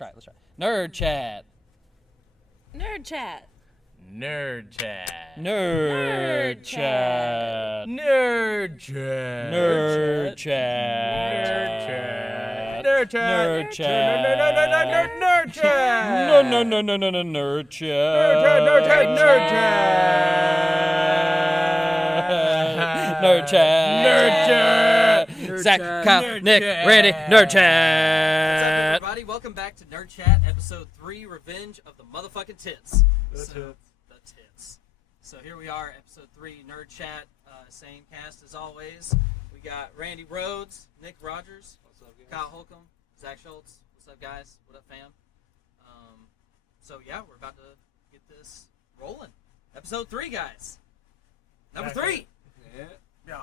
Let's try. Nerd chat. Nerd chat. Nerd chat. Nerd chat. Nerd chat. Nerd chat. Nerd chat. Nerd chat. Nerd chat. No, nerd chat. Nerd chat. Nerd chat. Zach, Kyle, Nick, Randy, nerd chat. What's up, everybody? Welcome back to Nerd Chat, Episode 3, Revenge of the Motherfucking Tits. The Tits. So here we are, Episode 3, Nerd Chat. Same cast as always. We got Randy Rhodes, Nick Rogers, what's up, guys? Kyle Holcomb, Zach Schultz. What's up, guys? What up, fam? So yeah, we're about to get this rolling. Episode 3, guys. Number 3. Yeah.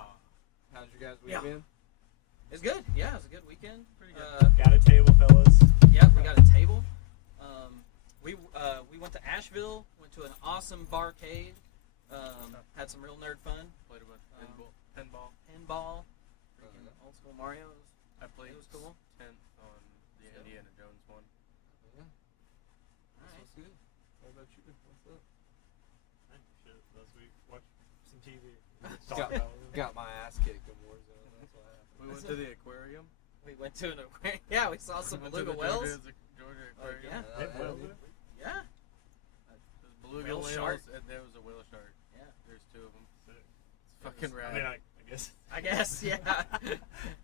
How's your guys' week been? It's good. Yeah, it was a good weekend. Pretty good. Got a table, fellas. Yeah, we got a table. We went to Asheville, went to an awesome barcade, had some real nerd fun. Played a bunch of pinball, freaking old school Mario. I played. It was cool. 10th on the Indiana Jones one. Yeah. All right. Good. What about you? What's up? Shit, last week. Watched some TV. Got my ass kicked in Warzone. That's what happened. We went to the aquarium. We went to an aquarium. Yeah, we saw some Went to beluga the whales. Georgia Oh, aquarium. yeah. Hey, whales there? Yeah. There's beluga Whale whales shark. and there was a whale shark. Yeah. There's 2 of them. Sick. It's fucking rad. I mean, I guess. I guess. Yeah.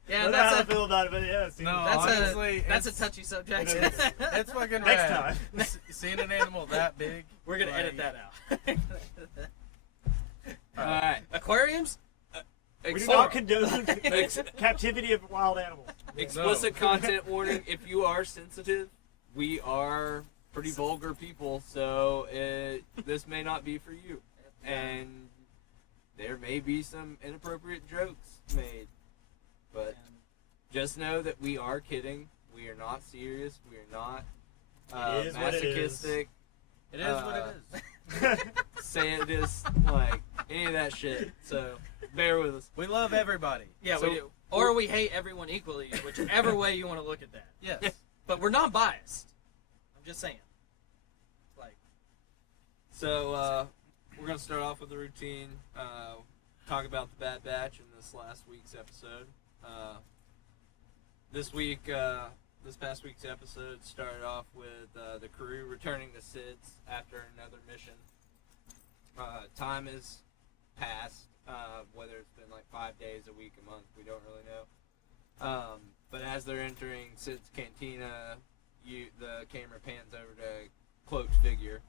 Yeah. I don't know how I feel about it, but yeah. honestly, That's a it's- touchy subject. It is. It's fucking Next rad. time. Seeing an animal that big. We're gonna edit like- that out. Alright. Aquariums? We do not condone captivity of wild animals. Explicit content warning. If you are sensitive, we are pretty vulgar people, so this may not be for you. And there may be some inappropriate jokes made. But just know that we are kidding. We are not serious. We are not It is what it is. masochistic, It is what it is. sadist, like any of that shit. So bear with us. We love everybody. Yeah, So- we do. Or we hate everyone equally, whichever way you want to look at that. Yes. But we're not biased. I'm just saying. Like, So we're gonna start off with the routine. Talk about the Bad Batch in this last week's episode. This past week's episode started off with the crew returning to SIDS after another mission. Time has passed, whether it's been like 5 days, a week, a month, we don't really know. But as they're entering SIDS Cantina, the camera pans over to Cloak's figure,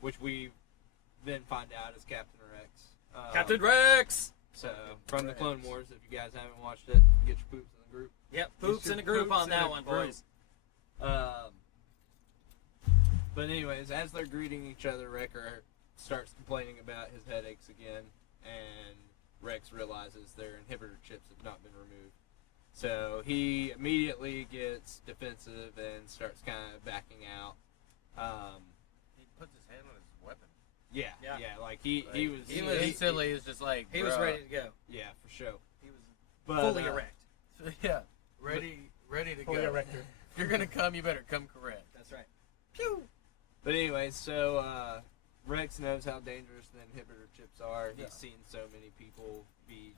which we then find out is Captain Rex. Captain Rex! So, from the Clone Wars, if you guys haven't watched it, get your poops in the group. Yep, poops in a group Poops on in that a one, group. boys. But anyways, as they're greeting each other, Wrecker starts complaining about his headaches again, and Rex realizes their inhibitor chips have not been removed. So he immediately gets defensive and starts kind of backing out. He puts his hand on his weapon. Yeah, Yeah. like he was Instantly is just like, He was bruh. ready to go. yeah, for sure. He was But, fully erect. Yeah. Ready to Fully go. erector. If you're gonna come, you better come correct. That's right. Pew! But anyways, so Rex knows how dangerous the inhibitor chips are. He's Yeah. seen so many people be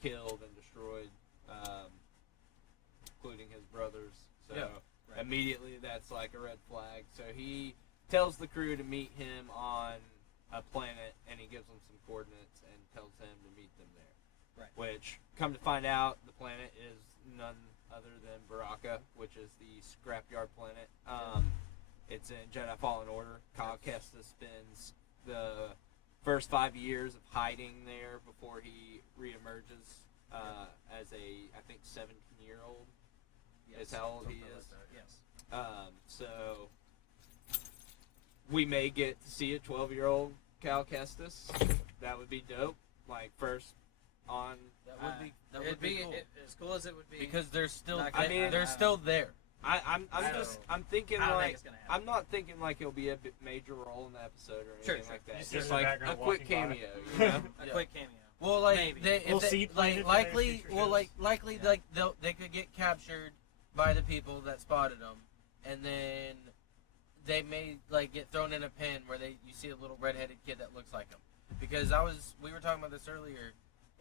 killed and destroyed, including his brothers. So Yeah, right. immediately that's like a red flag. So he tells the crew to meet him on a planet, and he gives them some coordinates and tells them to meet them there. Right. Which, come to find out, the planet is none other than Baraka, which is the scrapyard planet. It's in Jedi Fallen Order. Kyle Kestis spends the first 5 years of hiding there before he reemerges as a, I think, 17-year-old. Yes. Is how old he Something is. like that. Yes. So we may get to see a 12-year-old Cal Kestis. That would be dope. Like first on. That It'd would be cool. as cool as it would be. Because they're still, Not I mean, they're still there. I'm thinking I don't think like it's gonna happen. I'm not thinking like he'll be a major role in the episode or anything Sure. like that. You see Just him in the like a background quick walking by. cameo, you know. A Yeah. quick cameo. Well, like Maybe. they, We'll if they, see like Planet likely, future well, shows. likely, Yeah. like they could get captured by the people that spotted him, and then they may like get thrown in a pen where you see a little redheaded kid that looks like him. Because we were talking about this earlier,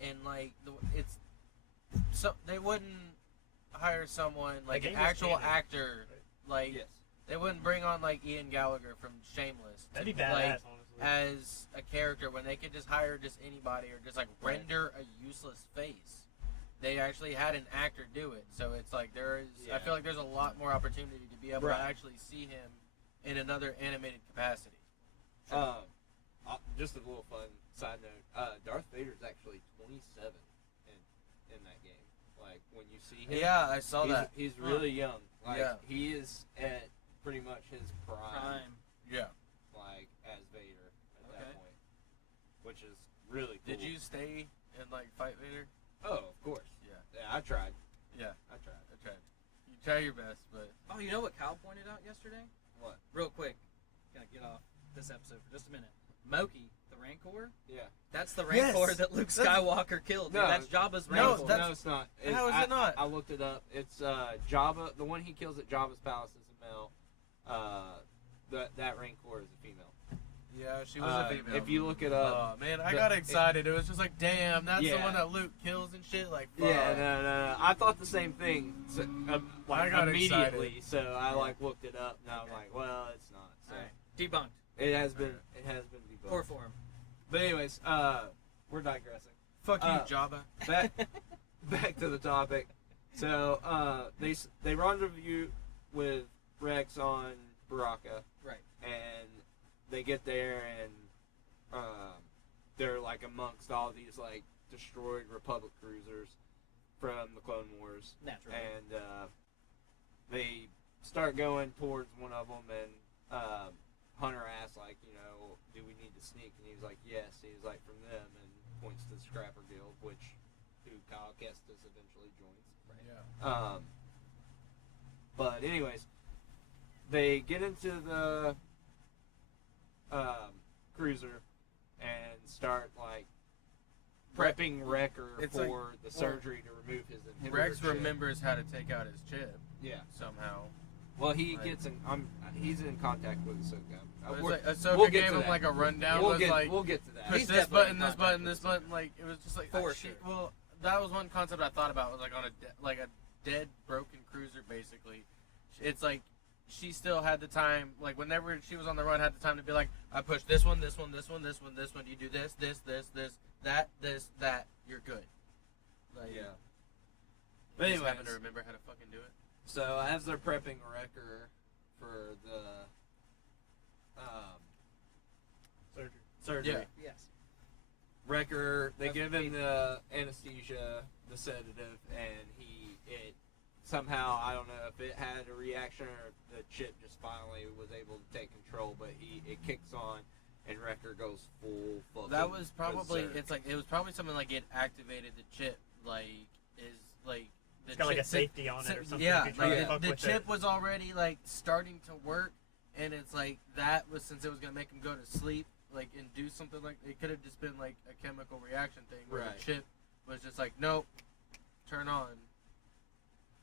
and like they wouldn't hire someone like an actual actor, like Yes. they wouldn't bring on like Ian Gallagher from Shameless That'd be to, badass, like, honestly. as a character when they could just hire just anybody or just like render a useless face. They actually had an actor do it, so it's like I feel like there's a lot more opportunity to be able to actually see him in another animated capacity. Just a little fun side note. Darth Vader's actually 27 in that game. Like when you see him, Yeah, I saw that. He's really young. Like Yeah. he is at pretty much his prime. Yeah. Like as Vader at Okay. that point, which is really cool. Did you stay and like fight Vader? Oh, of course. Yeah. Yeah, I tried. Yeah, I tried. I tried. You try your best, but Oh, you know what Kyle pointed out yesterday? What? Real quick. Gotta get off this episode for just a minute. Moki, the Rancor? Yeah. That's the Yes! Rancor that Luke Skywalker killed. Dude. No. That's Jabba's No, Rancor. that's- No, it's not. How is it not? I looked it up. It's Jabba. The one he kills at Jabba's palace is a male. That Rancor is a female. yeah, she was a female. If you look it up, Oh man, I the- got excited. It was just like, damn, that's the Yeah. one that Luke kills and shit. Like, fuck. yeah, no. I thought the same thing. So, I got immediately. excited. So I like looked it up, and I was like, well, it's not. So Alright. Debunked. it has been debunked. Poor form. But anyways, we're digressing. Fuck you, Uh, Jabba. Back to the topic. So they rendezvous with Rex on Baraka. Right. And they get there and they're like amongst all these like destroyed Republic cruisers from the Clone Wars. Naturally. And they start going towards one of them, and Hunter asks, like, you know, do we need to sneak? And he's like, yes. He's like, from them, and points to the Scrapper Guild, who Kyle Kestis eventually joins. Yeah. But anyways, they get into the cruiser and start like prepping Wrecker It's for like- the surgery to remove his inhibitor. Rex chip. remembers how to take out his chip Yeah. somehow. Well, he Right. gets in. He's in contact with Ahsoka. It's We're- like Ahsoka we'll get gave to him that. like a rundown. We'll was get like, we'll get to that. push He's this definitely button, in this contact button, with this Ahsoka. button. Like it was just like For shit. sure. Well, that was one concept I thought about. Was like on a dead broken cruiser. Basically, it's like she still had the time. Like whenever she was on the run, had the time to be like, I push this one, this one, this one, this one, this one. You do this, that. You're good. Like, Yeah. But But anyways, anyways, having to remember how to fucking do it. so as they're prepping Wrecker for the surgery, Yeah. Yes. Wrecker, they give him the anesthesia, the sedative, and it somehow, I don't know if it had a reaction or if the chip just finally was able to take control, but it kicks on and Wrecker goes full fucking That was probably. berserk. It was probably something like it activated the chip. Like is like the It's got like a chip- safety on it or something. Yeah, if you try to like fuck the with chip it. was already like starting to work, and it's like that was since it was gonna make him go to sleep, like and do something like it could have just been like a chemical reaction thing where Right. the chip was just like nope, turn on.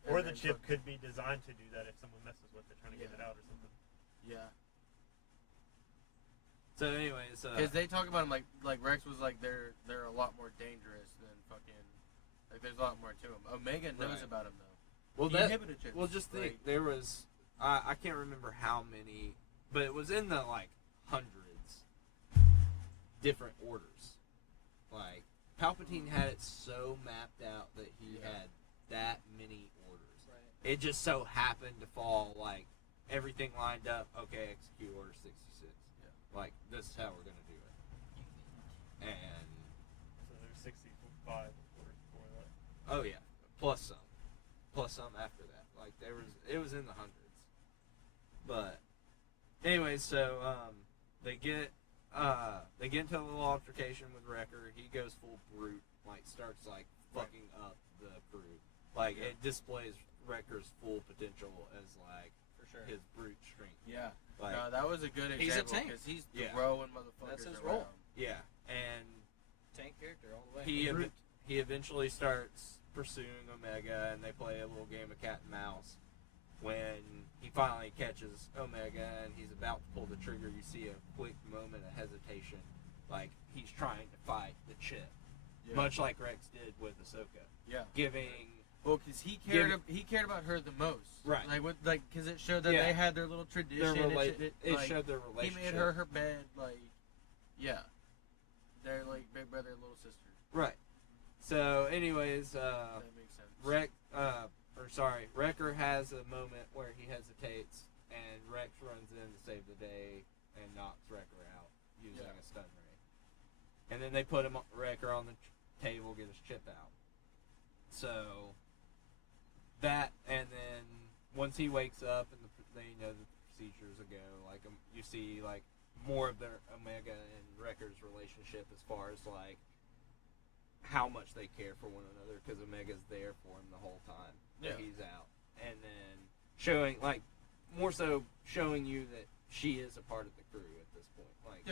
Or And the then chip fuck- could be designed to do that if someone messes with it, trying to get Yeah. it out or something. Yeah, So anyways, because they talk about him like Rex was like they're a lot more dangerous than fucking like there's a lot more to him. Omega knows Right. about him though. well, The that, inhibitor chips, well, just think, like, there was, I can't remember how many, but it was in the, like, hundreds different orders. Like, Palpatine had it so mapped out that he Yeah. had that many orders. Right. It just so happened to fall, like, everything lined up, okay, execute Order 66. Yeah. Like, this is how we're going to do it. And, So there's 65 orders before that. oh yeah, plus some after that. Like it was in the hundreds. But anyways, so they get into a little altercation with Wrecker. He goes full brute, like starts like fucking up the crew. Like Yeah. it displays Wrecker's full potential as like For sure. his brute strength. Yeah. Like No, that was a good He's a example tank. because he's Yeah. throwing motherfuckers That's his around. role. yeah, and Tank character all the way. he eventually starts pursuing Omega, and they play a little game of cat and mouse. When he finally catches Omega and he's about to pull the trigger, you see a quick moment of hesitation, like he's trying to fight the chip, much like Rex did with Ahsoka. Yeah. Giving. Well, because he cared about her the most, right? Because it showed that they had their little tradition. It showed their relationship. He made her bed, they're like big brother, little sister. Right. So, anyways, that makes sense. Wrecker has a moment where he hesitates, and Rex runs in to save the day and knocks Wrecker out using a stun ray. And then they put Wrecker on the table, get his chip out. So that, and then once he wakes up and they know the procedures ago, like you see like more of their Omega and Wrecker's relationship as far as like how much they care for one another, because Omega's there for him the whole time that he's out, and then showing like more so showing you that she is a part of the crew at this point, like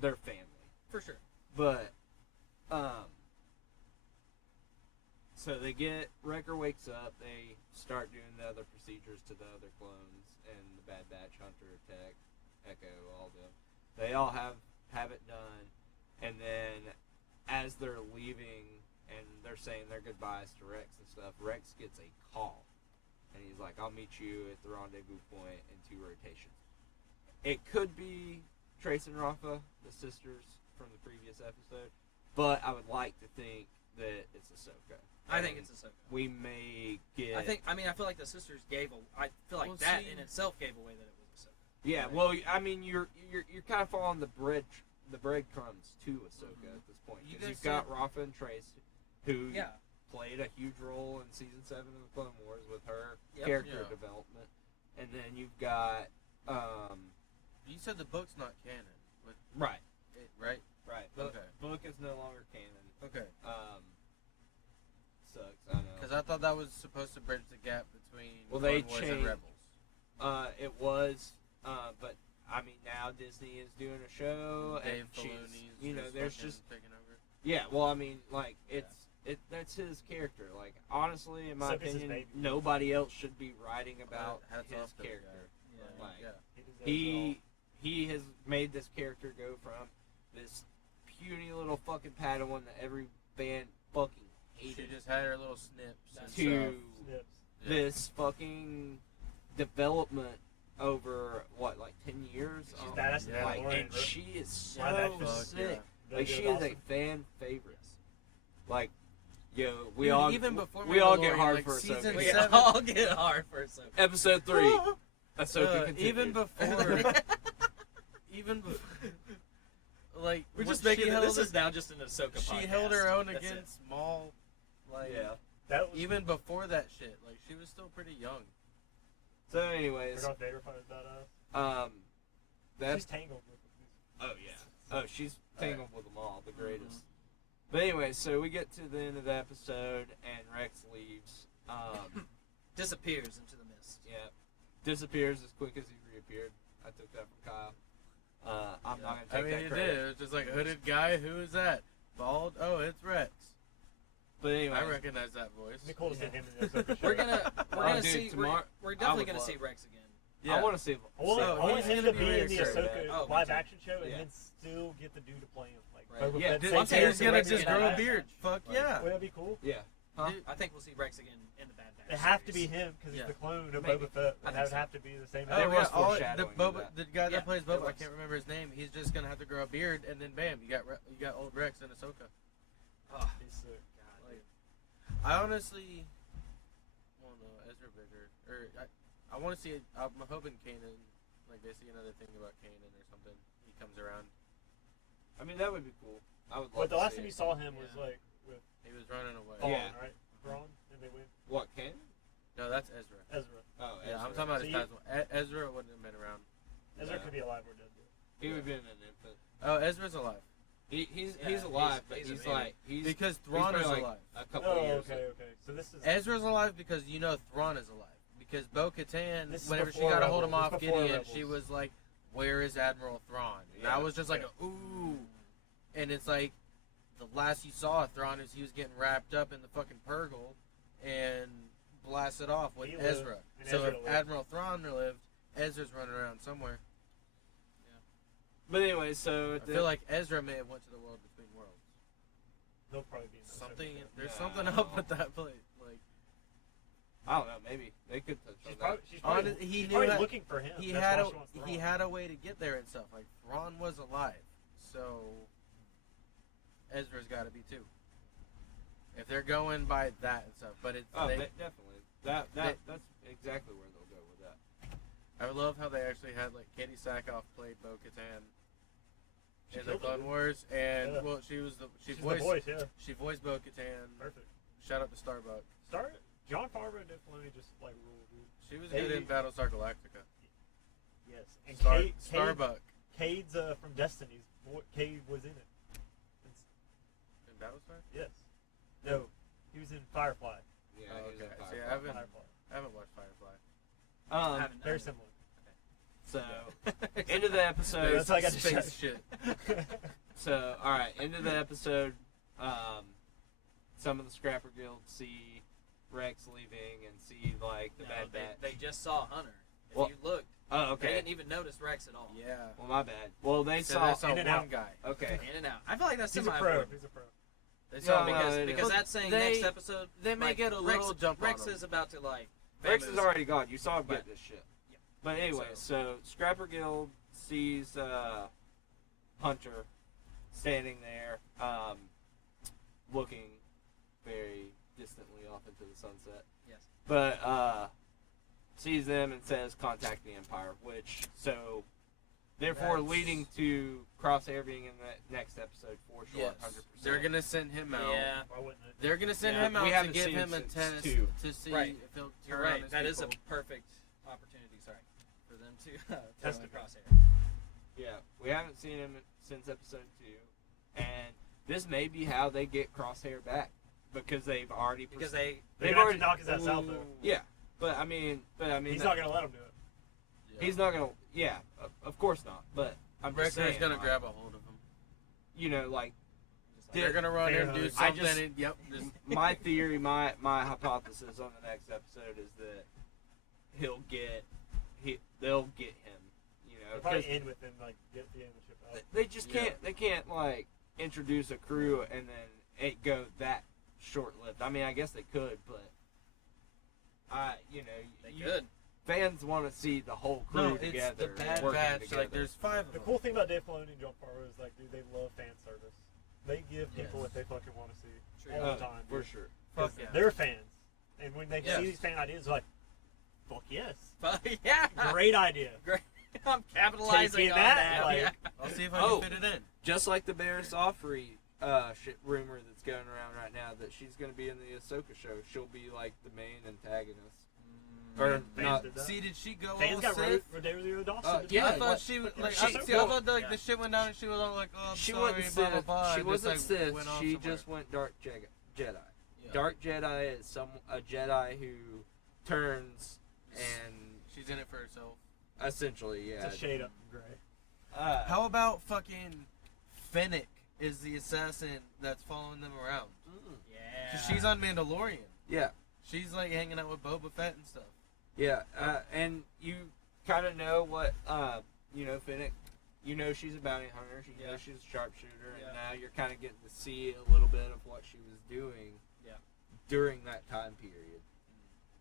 they're family For sure. but so they get Wrecker wakes up, they start doing the other procedures to the other clones, and the Bad Batch, Hunter, Tech, Echo, all them. They all have it done, and then as they're leaving and they're saying their goodbyes to Rex and stuff, Rex gets a call, and he's like, "I'll meet you at the rendezvous point in 2 rotations." It could be Trace and Rafa, the sisters from the previous episode, but I would like to think that it's Ahsoka. I think it's Ahsoka. We may get. I feel like the sisters gave. I feel like in itself gave away that it was Ahsoka. Yeah, well, I mean, you're kind of following the breadcrumbs to Ahsoka at this point, because you've got Rafa and Trace, who played a huge role in season 7 of the Clone Wars with her character development, and then you've got. You said the book's not canon, but right. Right. The Okay. book is no longer canon. Okay. Sucks. I know. Because I thought that was supposed to bridge the gap between they Clone Wars changed. and Rebels. It was, but I mean now Disney is doing a show, Dave and she's, Filoni's there's just taking over. yeah. Well, I mean, like that's his character. Like honestly, in my Ahsoka's his opinion, baby. nobody else should be writing about Hats his off to the character. guy. Yeah. Like he has made this character go from this puny little fucking Padawan that every band fucking She hated just had her little snips and to stuff. Snips. this fucking development over what, like 10 years. She's badass in Like, Mandalorian, and bro. she is so Live action. sick. They Like did she is awesome. a fan favorite. Like, we all before we all Mandalorian, get hard like, for season Ahsoka. We 7. all get hard for Ahsoka. Episode 3. Ahsoka continued. Even before, like We're just what she making held this is now just an Ahsoka podcast. She held her own That's it. against Maul, like That was even before that shit. Like she was still pretty young. So, anyways, Darth Vader fight was badass. that's She's tangled with oh yeah, she's tangled with them all, the greatest. But anyway, so we get to the end of the episode, and Rex leaves. Disappears into the mist. Yeah, disappears as quick as he reappeared. I took that from Kyle. I'm not gonna I take mean, that it credit. did. It was just like a hooded guy. Who is that? Bald? Oh, it's Rex. But anyway, I recognize that voice. It'd be cool to see him in the Ahsoka show. We're gonna dude, see. tomorrow- We're I definitely would gonna love- see Rex again. I want to see. I want, So, I want he's him gonna to be be in the reassured Ahsoka Oh, me live too. action show and Yeah. then still get the dude to play him. Like, Right. Boba Yeah, Fett, dude, same Once character, he's gonna Rex just in that grow a match. beard. Fuck Like, yeah. Wouldn't that be cool? Yeah. Huh? I think we'll see Rex again in the Bad Batch. It have to be series. him because he's Yeah. the clone of Maybe. Boba Fett. I It think would so. have to be the same. Oh There actor. yeah, was foreshadowing of that. the guy Yeah, that plays there Boba, I was. can't remember his name. He's just gonna have to grow a beard, and then bam, you got old Rex and Ahsoka. Oh, He's sick. God, Like, dude. I honestly, well, no, Ezra bigger, or I want to see. I'm hoping Kanan, like they see another thing about Kanan or something. He comes around. I mean, that would be cool. I would love But the to last see time you it. saw him was Yeah. like with He was running away. Thrawn, Yeah. right? Thrawn, and they win. What, Ken? No, that's Ezra. Ezra. Oh, Yeah, I'm Ezra. talking about So his you- past. Ezra wouldn't have been around. Ezra Yeah. could be alive or dead. He would have been an infant. Oh, Ezra's alive He's Yeah, alive, he's but a he's baby. like he's because he's Thrawn is probably, alive. like, a couple Oh, years. okay. So this is Ezra's alive because you know Thrawn is alive. Because Bo-Katan, This is whenever she before got a hold of Rebels. Moff This is before Gideon, Rebels. she was like, "Where is Admiral Thrawn?" And Yeah. I was just like, "Ooh," and it's like the last you saw of Thrawn is he was getting wrapped up in the fucking Purgle and blasted off with He lived, Ezra. and So Ezra if lived. Admiral Thrawn lived, Ezra's running around somewhere. But anyway, so I feel like Ezra may have went to the world between worlds. They'll probably be in those Something, episodes. there's No. something up with that place. Like, I don't know, maybe they could touch on that. She's probably, he she's knew probably that- looking for him. he That's had why a she wants he Thrawn. had a way to get there and stuff. Like Thrawn was alive, so Ezra's got to be too. If they're going by that and stuff, but it's Oh, they, definitely. That's exactly where they'll go with that. I love how they actually had like Katie Sackhoff played Bo-Katan She in the killed it, Clone dude. Wars, and Yeah. well, she She's voiced the voice, yeah. she voiced Bo-Katan. Perfect. Shout out to Starbuck. John Favreau definitely just like ruled, dude. She was Hey. good in Battlestar Galactica. Yes. And Starbuck Cade's from Destiny's. Cade was in it. in Battlestar. Yes. No, he was in Firefly. Yeah, Oh, he was okay. in See, Firefly. Firefly. I haven't watched Firefly. Very similar. So end of the episode. That's how I got to Space shit. So, all right, end of the episode. Some of the Scrapper Guild see Rex leaving and see like the Bad Batch. They just saw Hunter. If Well, you looked, Oh, they okay. didn't even notice Rex at all. Yeah. Well, my bad. Well, they So saw. they saw In and one out. guy. Okay. In and out. I feel like that's He's a pro. semi-important. He's a pro. They No, saw no, one guy. it Because is. that's saying They- next episode. They may like, get a little Rex, jump Rex on him. is about to like. Rex famous- is already gone. You saw him Right. get this shit. Yep. But anyway, so Scrapper Guild sees Hunter standing there, looking very distantly off into the sunset. Yes. But sees them and says, "Contact the Empire," which therefore That's- leading to Crosshair being in the next episode for sure. Yes. 100%. They're gonna send him out. Yeah. Why wouldn't it? They're gonna send Yeah, him we out to haven't give seen him a him since test 2. to see Right. if he'll You're turn on right. his That is a people. perfect opportunity. Sorry, for them to Test throw in it. Crosshair. Yeah, we haven't seen him since episode 2, and this may be how they get Crosshair back because they've already Because They're they've gonna have already to knock his ass out though. yeah. But I mean, He's not gonna let him do it. Yeah. He's not gonna. Yeah, of course not. But I'm just Wrecker's saying, gonna like, grab a hold of him. You know, like They're gonna run in and do I something. just- and, yep. Just, my theory, my hypothesis on the next episode is that they'll get him. You know, They'll probably 'cause end with him like get the end of the ship out. they just Yeah. can't. They can't like introduce a crew and then it go that short-lived. I mean, I guess they could, but They you- could. Fans want to see the whole crew no, it's together. the and Bad working Batch. together. Like, there's 5 of The them. cool thing about Dave Filoni and John Favreau is like, dude, they love fan service. They give people Yes. what they fucking want to see True. all the time. for dude. sure. 'Cause Fuck yeah. They're fans, and when they Yes. see these fan ideas, they're like, fuck yes, But yeah. great idea. I'm capitalizing Taking on that, that. like- yeah. I'll see if I Oh. can fit it in. Just like the Barris Offrey shit rumor that's going around right now that she's going to be in the Ahsoka show. She'll be like the main antagonist. Or Fans not. did that. See, did she go Fans all got Sith? Rosario Dawson. Uh, did yeah, I that. thought what- she was like. she- I thought yeah. the shit went down and she was all like, "Oh, I'm She sorry, wasn't blah, blah, Sith. blah," She and wasn't just, like, Sith. went off She somewhere. just went Dark Jedi. Yeah. Dark Jedi is a Jedi who turns and She's in it for herself. essentially, yeah. It's a shade up from Gray. How about fucking Fennec is the assassin that's following them around? Yeah. Cause she's on Mandalorian. Yeah, She's like hanging out with Boba Fett and stuff. yeah. And you kind of know what, Fennec. You know she's a bounty hunter. You know Yeah. she's a sharpshooter, Yeah. and now you're kind of getting to see a little bit of what she was doing. Yeah. During that time period,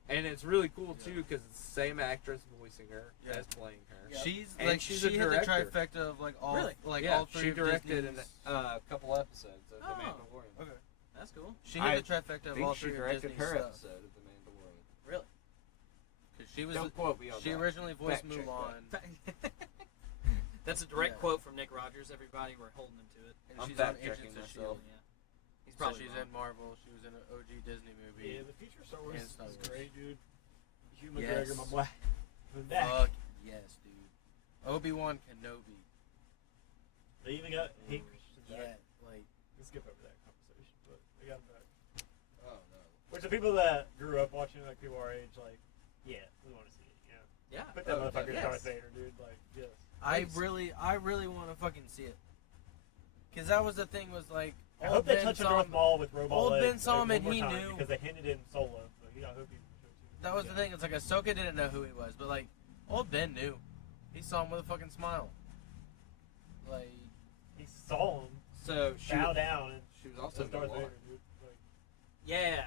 and it's really cool too because it's the same actress voicing her Yeah. as playing her. Yep. She's And like she's she a hit the director. trifecta of like all Really? Yeah, all 3 she of directed Disney's. a couple episodes of Oh. The Mandalorian. Okay. That's cool. She I hit the trifecta I of think all she 3 of directed Disney's her stuff. episode of The Mandalorian. Really? Cause she was Don't quote me on she that. originally voiced Fact check Mulan, That's a direct Yeah. quote from Nick Rogers. Everybody, we're holding him to it. and I'm she's on fact Agents checking of myself. Shield. Yeah. He's So probably she's wrong. in Marvel. She was in an OG Disney movie. Yeah, the future of Star Wars And Star is Wars. great, dude. Hugh Yes. McGregor, my boy. Coming back. Fuck yes, dude. Obi-Wan Kenobi. They even got Hayden Christensen back. Yeah, like Let's skip over that conversation, but they got him back. Oh no. Which the people that grew up watching, like people our age, like, yeah, we want to see it. You know, Yeah. put that Oh, motherfucker in yes. Darth Vader, dude. Like, yes. I really want to fucking see it. Cause that was the thing was like I hope they touch on Darth Maul with robot Old legs. Ben saw him one and more he time, knew. because they hinted in Solo. So I hope he. That was the thing. It's like Ahsoka didn't know who he was, but like old Ben knew. He saw him with a fucking smile. Like He saw him So she bow down and she was also was Darth in Vader, Mulan. dude. Like, Yeah.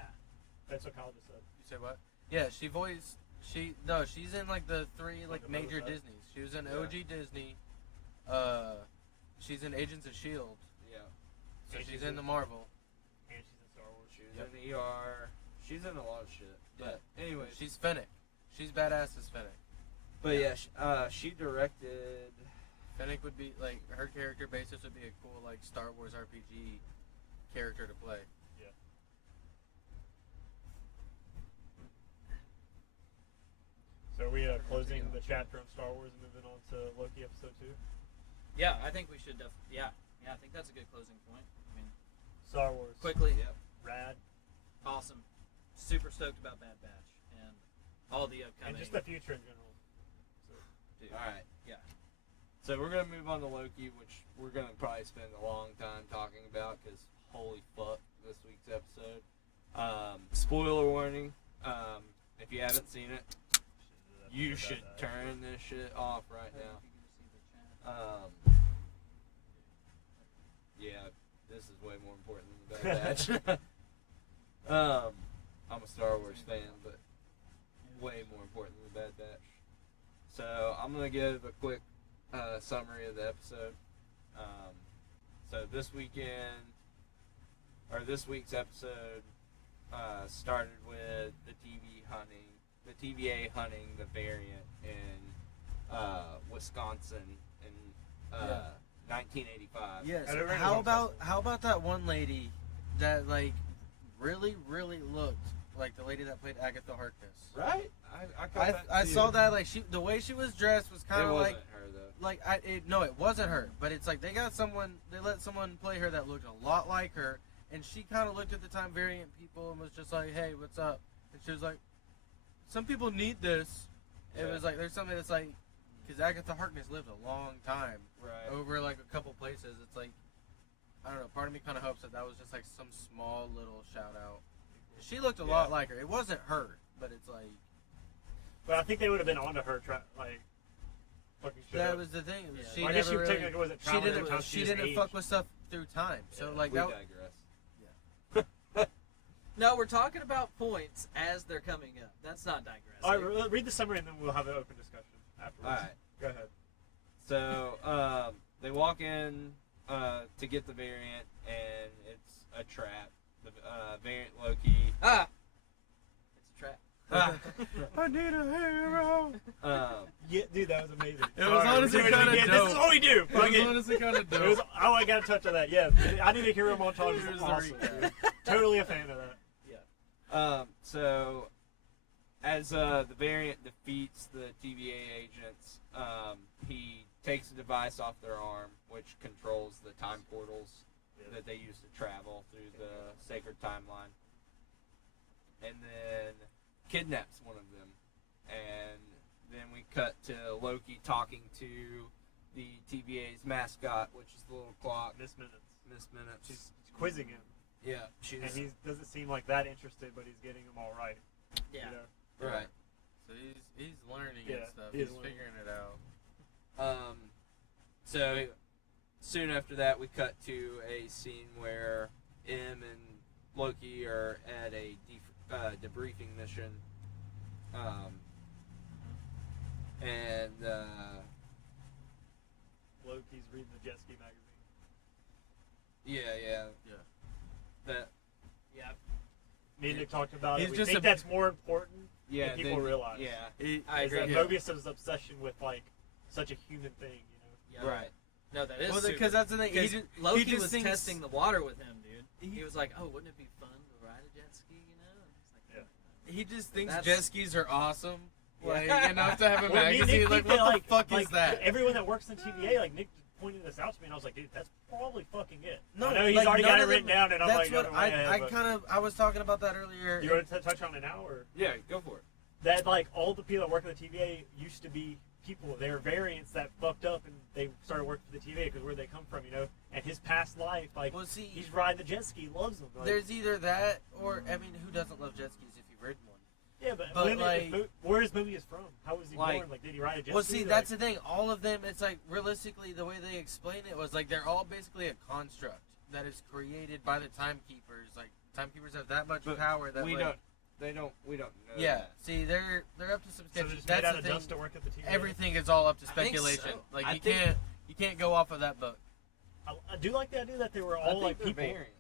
that's what Kyle just said. you say what? Yeah, she's in like the three like the major Mother Disneys. She was in Yeah. OG Disney. She's in Agents of Shield. Yeah. So And she's in the Marvel. And she's in Star Wars. She was in ER. She's in a lot of shit. But anyways, She's Fennec. She's badass as Fennec. but yeah, she directed. Fennec would be like her character basis would be a cool like Star Wars RPG character to play. So are we closing the chapter on Star Wars and moving on to Loki episode 2? Yeah, I think we should. Yeah, I think that's a good closing point. I mean, Star Wars. quickly, Yep. Rad. awesome, super stoked about Bad Batch and all the upcoming. And just the future in general. dude. All right. Yeah. So we're gonna move on to Loki, which we're gonna probably spend a long time talking about because holy fuck, this week's episode. Spoiler warning. If you haven't seen it, you should turn this shit off right now. Yeah, this is way more important than the Bad Batch. I'm a Star Wars fan, but way more important than the Bad Batch. So I'm gonna give a quick summary of the episode. So this week's episode started with the TVA hunting the variant in Wisconsin in 1985. Yes. I don't really How want about that one lady that like really looked like the lady that played Agatha Harkness? Right? I saw that like the way she was dressed was kind It of wasn't like her though. like no, it wasn't her, but it's like they let someone play her that looked a lot like her, and she kind of looked at the time variant people and was just like, hey, what's up? And she was like, some people need this. It Yeah. was like there's something that's like, because Agatha Harkness lived a long time Right. over like a couple places. It's like, I don't know, part of me kind of hopes that was just like some small little shout out. She looked a lot like her. It wasn't her, but it's like But I think they would have been onto her, like, fucking shit that up. was the thing. Yeah. She Well, I guess never she really, technically wasn't she traveling at the time, she just didn't aged. fuck with stuff through time. So like we that. digress. No, we're talking about points as they're coming up. That's not digressing. All right, read the summary and then we'll have an open discussion afterwards. All right. Go ahead. So they walk in to get the variant, and it's a trap. The variant Loki. It's a trap. I need a hero. Yeah, dude, that was amazing. It was honestly This is what we kinda do. This dope. is what we do. It Fuck was it. honestly kind of It was, dope. oh, I gotta touch on that. Yeah, I need a hero montage. Here's It's the awesome. recap. Dude. Totally a fan of that. So as the variant defeats the TVA agents, he takes a device off their arm, which controls the time portals that they use to travel through the sacred timeline, and then kidnaps one of them. And then we cut to Loki talking to the TVA's mascot, which is the little clock. Miss Minutes. Miss Minutes. She's quizzing him, Yeah, she's and he doesn't seem like that interested, but he's getting him all right. Yeah. You know? right. So he's learning Yeah, and stuff. he is He's learning. figuring it out. So soon after that, we cut to a scene where M and Loki are at a debriefing mission, and Loki's reading the Jet Ski magazine. yeah, that Yeah. Me and Nick talked about He's it. We just think that's more important yeah than people then- realize. Yeah, I Is agree. that Mobius's obsession with like such a human thing, you know? Yeah. right. No, that is Well, super. because that's the thing. Because Loki he just was thinks, testing the water with him, dude. He- He was like, "Oh, wouldn't it be fun to ride a jet ski?" You know? And he's like, He just thinks That's- jet skis are awesome. Yeah. Like enough to have a Well, me and magazine. Nick Like think what that, the fuck like, is that? Everyone that works in TVA, like Nick pointed this out to me, and I was like, dude, that's probably fucking it. No, I know he's like, already none got it of written them- down, and I'm That's like, what I was talking about that earlier. You want to touch on it now, or? Yeah, go for it. that like all the people that work at the TVA used to be people. They were variants that fucked up and they started working for the TVA because where they come from, you know. And his past life, like, Well, see, he's riding the jet ski, loves them. Like, there's either that or I mean, who doesn't love jet skis if you've ridden one? yeah, but but, like, where is Mobius from? How was he like- born? Like, did he ride a jet Well, ski? see, that's the thing. All of them, it's like realistically, the way they explain it was like they're all basically a construct that is created by the timekeepers. Like timekeepers have that much But power that we like, don't. We don't know. Yeah, that. see, they're up to some So they're sketchy. just made That's out the of thing. dust to work at the TVA. Everything is all up to I think speculation. so. Like I you think- can't go off of that book. I do like the idea that they were I all think like they're people. variants.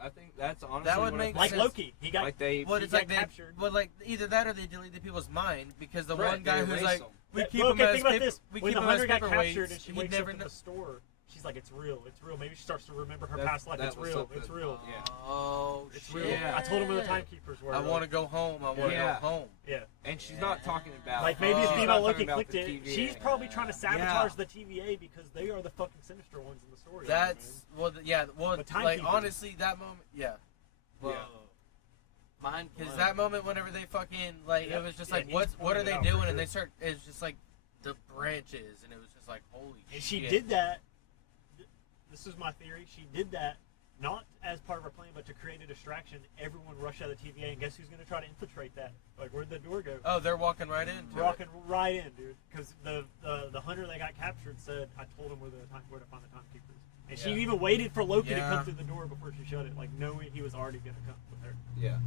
I think that's honestly That would what I make think. Like sense. Loki, he got Like they. Well, he it's like got they, captured. well, like either that or they deleted people's mind because the Right, one guy they who's erase like, them. we Yeah, keep well, him okay, as think about paper, this. we When keep the him as hunter got paperweights. captured and she He wakes never up in kn- the store, she's like, "It's real, it's real." Maybe she starts to remember her That- past life. that It's was real, something- it's real. Yeah. Oh, It's shit. real. Yeah. I told him where the timekeepers were. I want to go home. I want to Yeah. go home. Yeah, And she's not talking about. like maybe Oh. if She's female not Loki talking about clicked the it, TVA. she's probably trying to sabotage Yeah. the TVA because they are the fucking sinister ones in the story. That's well, yeah. Well, The like timekeepers. honestly, that moment, yeah. Whoa. Yeah. Mind Because blown. that moment, whenever they fucking like, Yeah, it was just yeah, like, he what are pointed they it out for doing? And sure. they start. It's just like the branches, and it was just like, holy And shit. she did that. This is my theory. She did that not as part of her plan, but to create a distraction. Everyone rushed out of the TVA, and guess who's going to try to infiltrate that? Like, where'd the door go? Oh, they're walking right into it. Rocking right in, dude. Because the hunter that got captured said, "I told him where to find the timekeepers." And she Yeah. even waited for Loki to Yeah. come through the door before she shut it, like knowing he was already going to come with her. Yeah.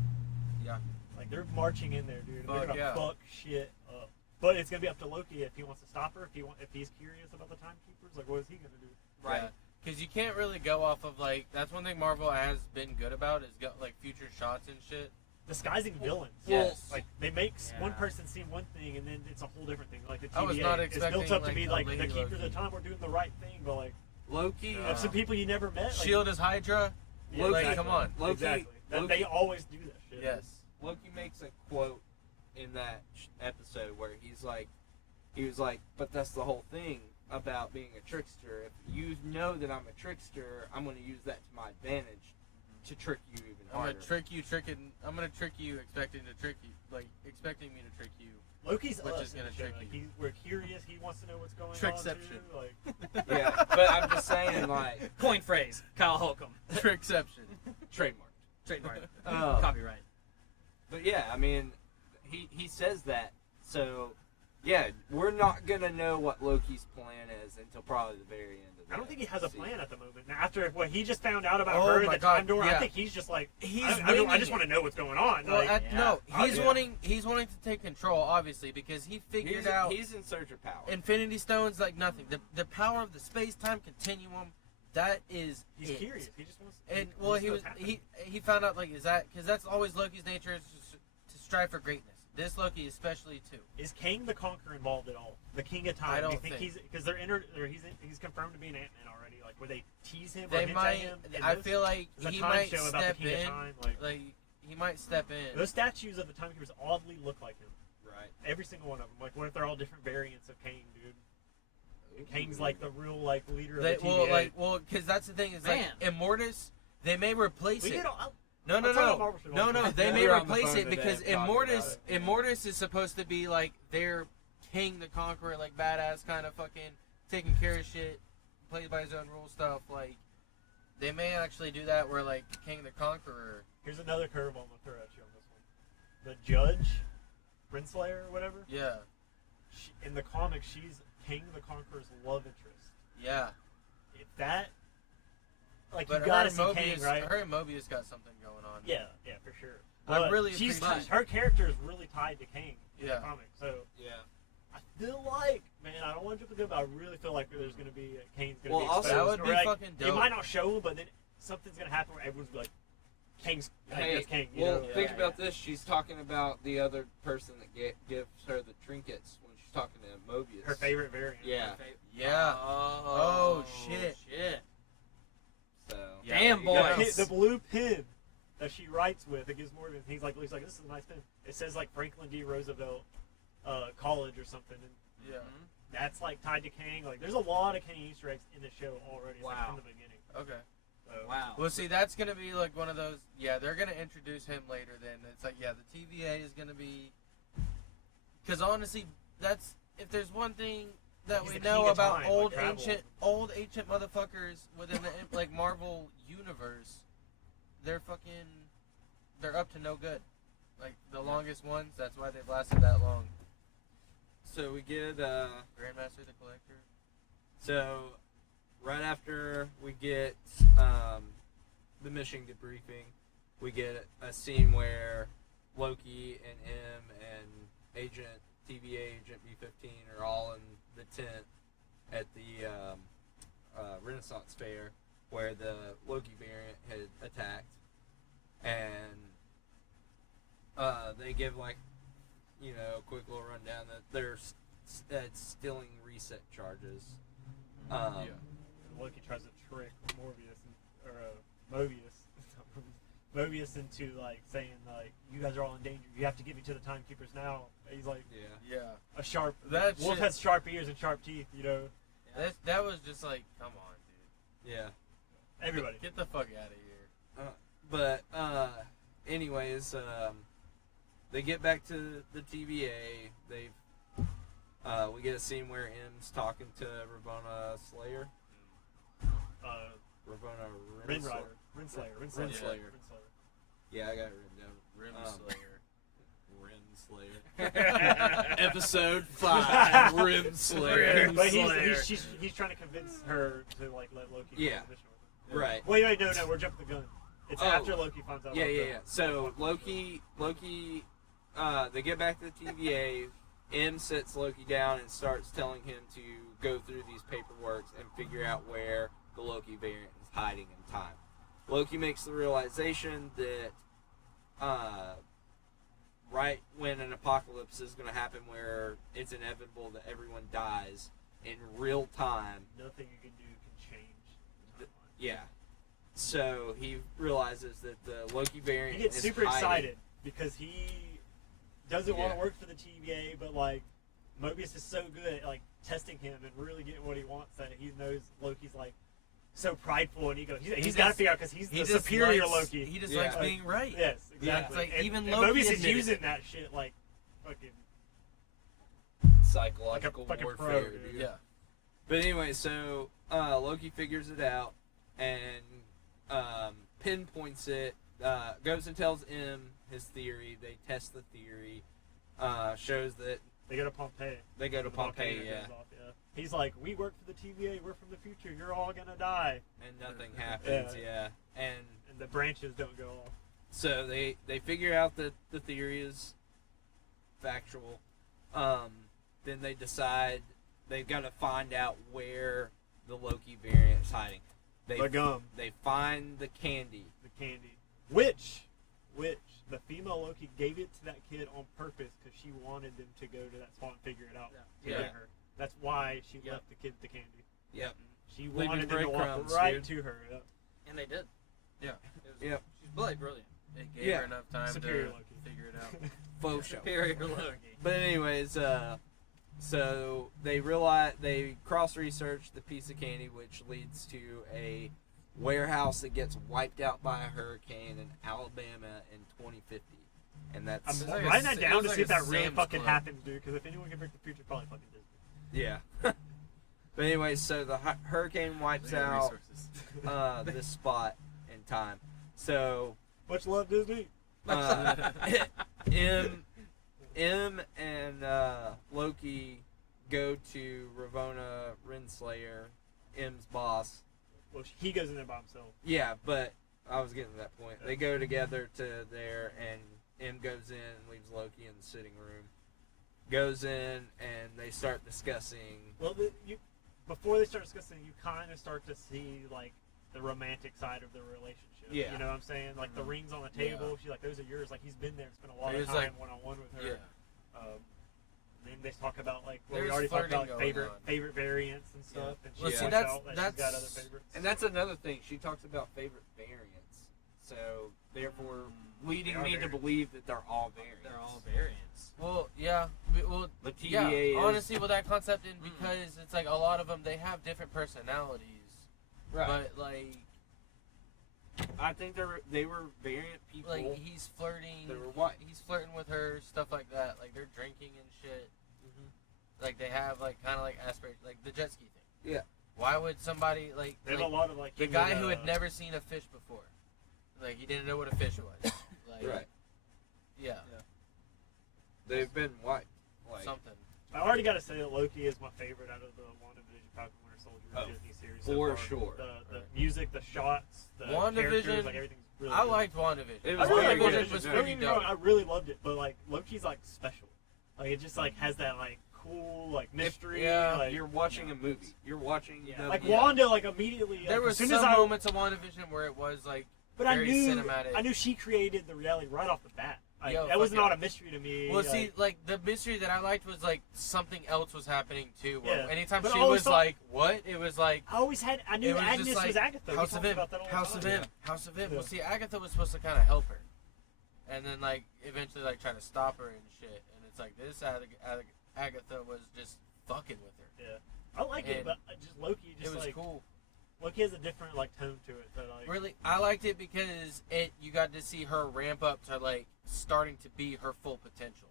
Like they're marching in there, dude. And they're Fuck gonna yeah. fuck shit up. But it's gonna be up to Loki if he wants to stop her. If he's curious about the timekeepers, like what is he gonna do? Right. Because you can't really go off of like, that's one thing Marvel has been good about is got like future shots and shit. Disguising villains. Yes. Like they make one Yeah. person seem one thing, and then it's a whole different thing. Like the TVA I was not is built expecting, up to like, be a like the lady keepers Loki. of the time. We're doing the right thing, but like Loki. Yeah. of some people you never met. Like, Shield is Hydra. yeah, Loki- like, exactly. come on. Loki- Exactly. Loki- They always do that shit. Yes. Loki makes a quote in that episode where he was like, but that's the whole thing about being a trickster. If you know that I'm a trickster, I'm going to use that to my advantage to trick you even I'm harder. gonna trick you, expecting to trick you, like expecting me to trick you. Loki's Which us is in gonna the show. trick Like, you. we're curious. He wants to know what's going on. Trickception. Too. Like, Yeah, but I'm just saying, like, Point phrase. Kyle Holcomb. Trickception. trademark. Trademark. Oh. Copyright. But yeah, I mean, he says that, so yeah, we're not gonna know what Loki's plan is until probably the very end of the I don't think he has a season. plan at the moment. Now, after what he just found out about Oh her, my the God, time door, I yeah. think he's just like, He's I winging just want to it. know what's going on. Well, Like, no, he's yeah. wanting to take control, obviously, because he figured out He's in search of power. Infinity Stones like nothing. The power of the space-time continuum, that is he's it. curious. He just wants. And he well, wants he to know was what's happening. he found out like, is that because that's always Loki's nature is to strive for greatness. This Loki especially too. Is Kang the Conqueror involved at all? The King of Time. I don't Do you think think. he's because he's confirmed to be an Ant-Man already. Like, where they tease him or They hint might. at him? in I this? feel like There's a he time might show about the step King of in. Time. Like he might step in. Those statues of the Timekeepers oddly look like him. right. Every single one of them. Like, what if they're all different variants of Kang, dude? And Kang's like the real like leader of the TVA. Because that's the thing is like Man. Immortus. They may replace We it. did all, No, I'm talking about Marvel shit all the time. They We may were on the replace phone it today because talking about Immortus, it. Immortus is supposed to be like their King the Conqueror, like badass kind of fucking taking care of shit, plays by his own rules stuff. Like they may actually do that where like King the Conqueror. Here's another curveball I'm gonna throw at you on this one. The Judge, Renslayer or whatever. Yeah, In the comics, she's King the Conqueror's love interest. yeah. If that, like, But you gotta her see and Kang, Mobius, right? her and Mobius got something going on. Yeah, for sure. I But really she's appreciate- her character is really tied to Kang in Yeah. the comics. So Yeah. I feel like, man, I don't want to good, but I really feel like there's gonna be Kane's gonna Well, be also- exposed. That would be or, like, fucking They dope. might not show him, but then something's gonna happen where everyone's like, Kang's Hey, that's Kang. You well, know? think Yeah, about this. She's talking about the other person that gives her the trinkets when she's talking to Mobius. Her favorite variant. Yeah. Yeah. Oh, shit. Shit. So. Yeah, Damn, you The gotta- boy. pin- the blue pin that she writes with, it gives Morgan. He's like, this is a nice pin. It says like Franklin D. Roosevelt College or something, and Yeah. that's like tied to Kang. Like, there's a lot of Kang Easter eggs in the show already, like, Wow. from the beginning. Okay. So, Wow. Well, see, that's gonna be like one of those. Yeah, they're gonna introduce him later. Then it's like, yeah, the TVA is gonna be Because honestly, that's if there's one thing that He's we the know king of about time, old like travel. ancient motherfuckers within the like Marvel universe, they're up to no good. Like the longest ones, that's why they've lasted that long. So we get Grandmaster the Collector. so right after we get the mission debriefing, we get a scene where Loki and M and TVA Agent B-15 are all in the tent at the Renaissance Fair where the Loki variant had attacked, and they give like a quick little rundown that they're stealing reset charges. Loki tries to trick Mobius into like saying like, you guys are all in danger. You have to get me to the timekeepers now. He's like, Yeah. a sharp. That Wolf shit- has sharp ears and sharp teeth. That was just like, come on, dude. Yeah. Everybody. Get the fuck out of here. But anyways, they get back to the TVA. We get a scene where M's talking to Ravonna Slayer. Ravonna Renslayer. Yeah, I got it written down. Rim Slayer. Rim Slayer. Episode 5. Rim Slayer. But he's trying to convince her to like let Loki go on the mission with him. Right. Wait, no, we're jumping the gun. It's after Loki finds out. Yeah. about So Loki, they get back to the TVA. M sits Loki down and starts telling him to go through these paperworks and figure out where the Loki variant is hiding in time. Loki makes the realization that right when an apocalypse is going to happen where it's inevitable that everyone dies in real time. Nothing you can do can change the timeline. Yeah. So he realizes that the Loki variant He gets is super hiding. excited because he doesn't want Yeah. to work for the TVA, but like Mobius is so good at like testing him and really getting what he wants that he knows Loki's like so prideful and ego. He's got to figure out because he's the superior Loki. He just Yeah. likes being right. Yes, Yeah. exactly. It's like even and Loki Mobius is admitted using it. that shit like fucking Psychological like a fucking warfare, pro, dude. dude. Yeah. But anyway, so Loki figures it out and pinpoints it. Goes and tells M his theory. They test the theory. Shows that they go to Pompeii. they go to The volcano Pompeii, yeah, goes off, yeah. He's like, we work for the TVA. We're from the future. You're all gonna die. and nothing happens, yeah. And And the branches don't go off. so they figure out that the theory is factual. Then they decide they've got to find out where the Loki variant is hiding. The gum, They find the candy. the candy, which the female Loki gave it to that kid on purpose because she wanted them to go to that spot and figure it out. Yeah. To get her. That's why she Yep. left the kid the candy. Yep. She Leaving wanted them to walk breadcrumbs, right dude. to her. Yeah. And they did. Yeah. Yep. She's bloody brilliant. It gave Yeah. her enough time Superior to Loki. figure it out. Faux show. Superior Loki. But anyways, so they cross-research the piece of candy, which leads to a warehouse that gets wiped out by a hurricane in Alabama in 2050, and that's I'm like a writing that it down was to like see if a that really Sam's fucking Club. happens, dude. Because if anyone can predict the future, it's probably fucking Disney. yeah. But anyways, so the hurricane wipes Their out resources. this spot in time. So Much love, Disney. M and Loki go to Ravonna Renslayer, M's boss. Well, he goes in there by himself. Yeah, but I was getting to that point. They go together to there, and M goes in and leaves Loki in the sitting room. Goes in, and they start discussing. Well, before they start discussing, you kind of start to see like the romantic side of the relationship. Yeah. You know what I'm saying? Like the rings on the table. She's like, "Those are yours." Like he's been there, spent a lot of There's, time like- one-on-one with her. Yeah. Then they talk about like we There's already talked about like, flirting going on. favorite variants and stuff. And she Well, see, points that's- out that she's got other that's- favorites. And that's another thing. She talks about favorite variants. So, therefore, leading They are me to variants. believe that they're all variants. They're all variants. Well, yeah. Well, The TVA yeah. is... Honestly, with that concept, and because it's like a lot of them, they have different personalities. Right. But like, I think they were variant people. Like he's flirting. They were white. He's flirting with her, stuff like that. Like they're drinking and shit. Mm-hmm. Like they have like kind of like aspiration, like the jet ski thing. Yeah. Why would somebody like They have a lot of like the guy who had never seen a fish before, like he didn't know what a fish was. Like, Right. Yeah. They've been white. Like, Something. I already got to say that Loki is my favorite out of the WandaVision, Falcon Winter Soldier Disney series. for so far. sure. The music, the shots, the WandaVision, characters, like everything's really I good. liked WandaVision. It I was really very like good. WandaVision was Don't pretty get me wrong, dope. I really loved it, but like Loki's like special. Like it just like has that like cool like mystery. yeah, like, You're watching a movie. You're watching. Yeah. like Yeah. Wanda, like immediately. There like, was as soon some as I, moments of WandaVision where it was like but very I cinematic. knew she created the reality right off the bat. Like, Yo, that was fuck not yeah. a mystery to me. Well, like, see, like the mystery that I liked was like something else was happening too. Where Yeah. anytime But she I always was thought- like, "What?" It was like I knew it was Agnes just like was Agatha. We House talked of M, about that all the House of time. M, House of M. Yeah. Well, see, Agatha was supposed to kind of help her, and then like eventually like try to stop her and shit. And it's like this Agatha was just fucking with her. Yeah, I like it, And but just Loki, It just was like cool. Loki has a different like tone to it. That like Really, I liked it because you got to see her ramp up to like starting to be her full potential.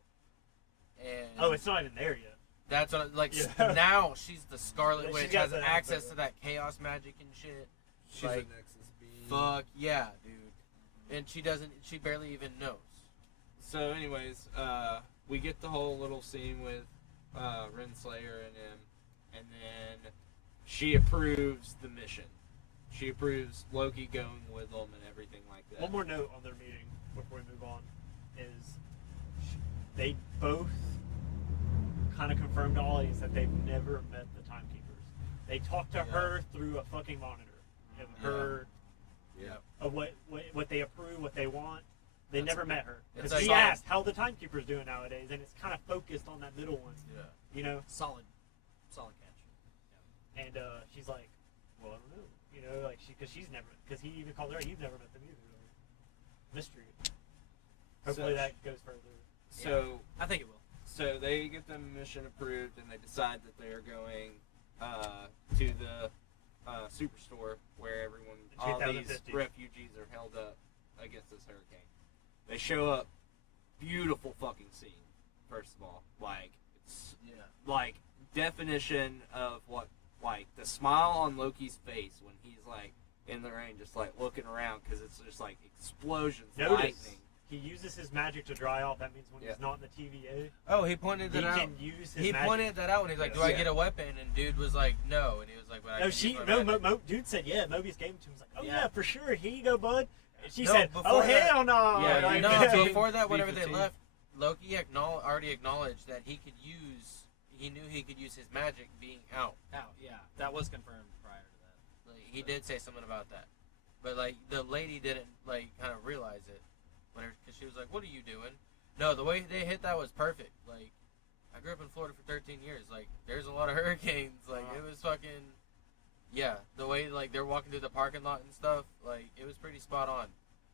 And oh, it's not even there yet. that's what like Yeah. now she's the Scarlet She's Witch, got has that access outfit. to that chaos magic and shit. She's Like, a Nexus being. Fuck yeah, dude. And she barely even knows. So, anyways, we get the whole little scene with Renslayer and him, and then she approves the mission. She approves Loki going with them and everything like that. One more note on their meeting before we move on is they both kind of confirmed to audience that they've never met the timekeepers. They talked to her through a fucking monitor of her Yeah. of what they approve, what they want. They That's- never met her it's because like he solid. asked how the timekeepers doing nowadays, and it's kind of focused on that middle one. Yeah. You know, Solid catch. and she's like, "Well, I don't know." You know, like because he even called her. You've never met them either. Mystery. Hopefully So- that goes further. So, I think it will. so they get the mission approved, and they decide that they are going to the superstore where all these 2050. refugees are held up against this hurricane. They show up, beautiful fucking scene. First of all, like it's Yeah. like definition of what, like the smile on Loki's face when he's like in the rain, just like looking around because it's just like explosions, Notice lightning. he uses his magic to dry off. That means when Yeah. he's not in the TVA, Oh, he pointed he that out. can use his He magic. pointed that out and he's like, "Do I Yeah. get a weapon?" And dude was like, "No," and he was like, "But I No, can she use my no. magic." Dude said, "Yeah." Mobius gave him to him. He's like, "Oh Yeah. yeah, for sure. Here you go, bud." And she No, said, before "Oh that- hell no!" Yeah, Like, No, Yeah. before that, whenever they B-15. left, Loki already acknowledged that he could use. He knew he could use his magic being out. Out, yeah. That was confirmed prior to that. Like, he did say something about that, but like the lady didn't like kind of realize it, because she was like, "What are you doing?" No, the way they hit that was perfect. Like, I grew up in Florida for 13 years. Like, there's a lot of hurricanes. Like, it was fucking. Yeah, the way like they're walking through the parking lot and stuff, like it was pretty spot on,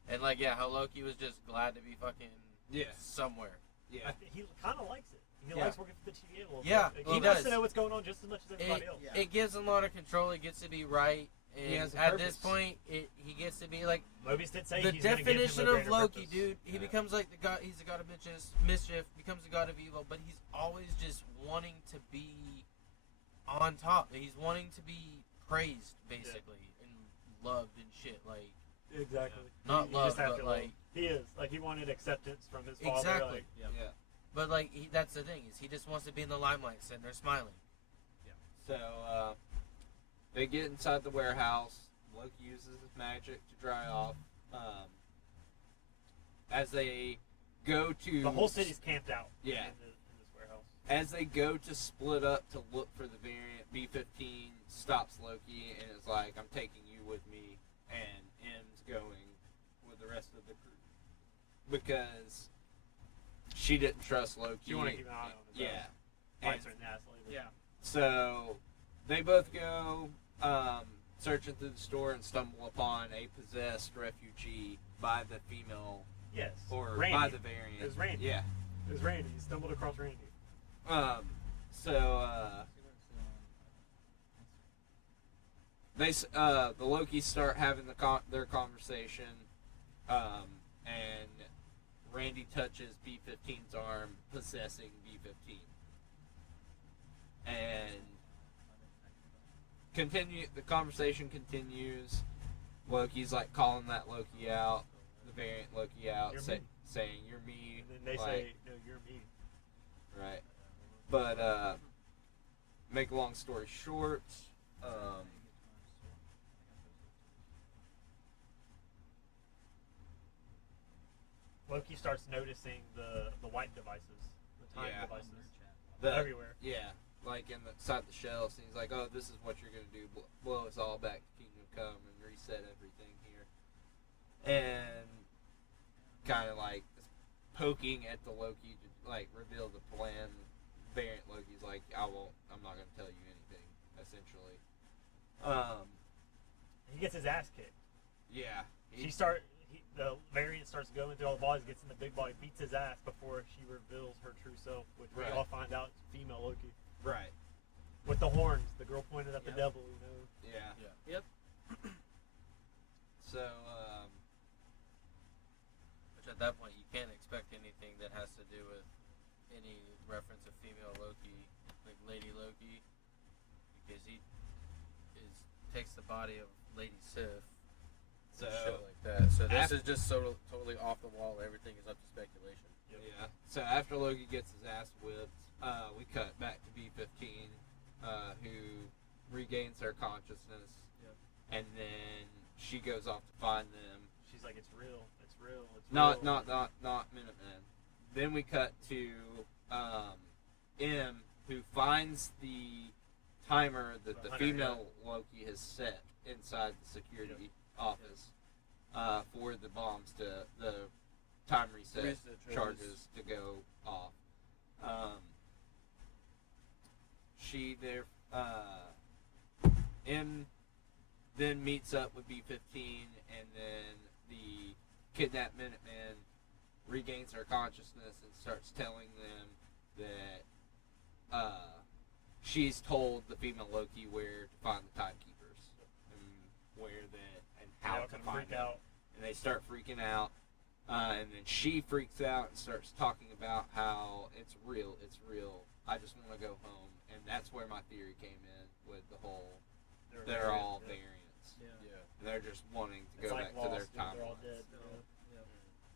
and like yeah, how Loki was just glad to be fucking Yeah, somewhere. yeah. He kind of likes it. He Yeah. likes working for the TVA a little Yeah, bit. he He does. wants to know what's going on just as much as everybody It, else. it gives him a lot of control. It gets to be right, and He has a at this purpose. point, he gets to be like Mobius did say the he's gonna give him a definition of greater Loki, purpose. dude. He Yeah. becomes like the god. He's the god of mischief. Becomes the god of evil, but he's always just wanting to be on top. He's wanting to be praised, basically, and loved and shit. Like Exactly. Not He love, just has but to like- love. He is like he wanted acceptance from his father. Exactly. Like, Yeah. But like that's the thing is he just wants to be in the limelight, sitting there smiling. So they get inside the warehouse. Loki uses his magic to dry off. As they go to the whole city's camped out. Yeah. In this warehouse. As they go to split up to look for the variant, B-15 stops Loki and is like, "I'm taking you with me," and M's going with the rest of the crew because she didn't trust Loki. She wanted to keep an eye on him. Yeah. Bites And her in the ass later. Yeah. so they both go searching through the store and stumble upon a possessed refugee by the female Yes. or Randy. by the variant. It was Randy. Yeah. It was Randy. He stumbled across Randy. the Lokis start having their conversation, and Randy touches B-15's arm, possessing B-15, and the conversation continues. Loki's like calling that Loki out, the variant Loki out, saying you're me. And then they say, no, you're me. Right. But make a long story short, Loki starts noticing the wipe devices, the time devices, everywhere. Yeah, like inside the shells, and he's like, "Oh, this is what you're gonna do: blow us all back to Kingdom Come and reset everything here." And kind of like poking at the Loki to like reveal the plan. Variant Loki's like, I'm not gonna tell you anything. Essentially, He gets his ass kicked. yeah. The variant starts going through all the bodies, gets in the big body, beats his ass before she reveals her true self, which we Right. all find out is female Loki. Right. With the horns, the girl pointed at the Yep. devil, you know. Yeah. Yep. So, Which at that point you can't expect anything that has to do with any reference of female Loki, like Lady Loki, because he takes the body of Lady Sif. so Shit like that. So this is just totally off the wall. Everything is up to speculation. yeah. So after Loki gets his ass whipped, we cut back to B-15, who regains her consciousness, Yep. and then she goes off to find them. She's like, it's real, it's real, it's Not real. Minutemen. Then we cut to M, who finds the timer that the Behind her female Loki has set inside the security office for the bombs the time reset Reset charges to go off. M then meets up with B-15, and then the kidnapped Minuteman regains her consciousness and starts telling them that she's told the female Loki where to find the timekeepers and how They're to gonna find freak them. out. And they start freaking out, and then she freaks out and starts talking about how it's real. I just want to go home, and that's where my theory came in with the whole. They're all variants. Yeah. And they're just wanting to It's go like back to their Lost, dude, timeline. they're all dead.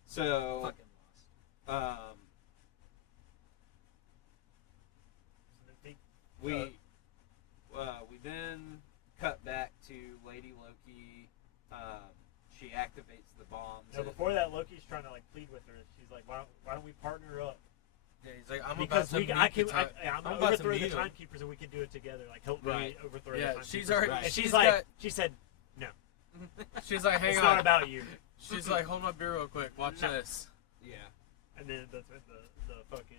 So, Fucking lost. we then cut back to Lady Loki. She activates the bombs. No, before that, Loki's trying to like plead with her. She's like, "Why don't we partner up? Yeah, he's like, I'm Because about to I'm meet gonna about to overthrow the meet him. timekeepers, and we can do it together. Like, help Right. me overthrow Yeah, the timekeepers." she's already. Right. And She's she said, "No, she's like, hang it's on. not about you." She's like, hold my beer real quick. Watch No. this. Yeah. And then that's when the fucking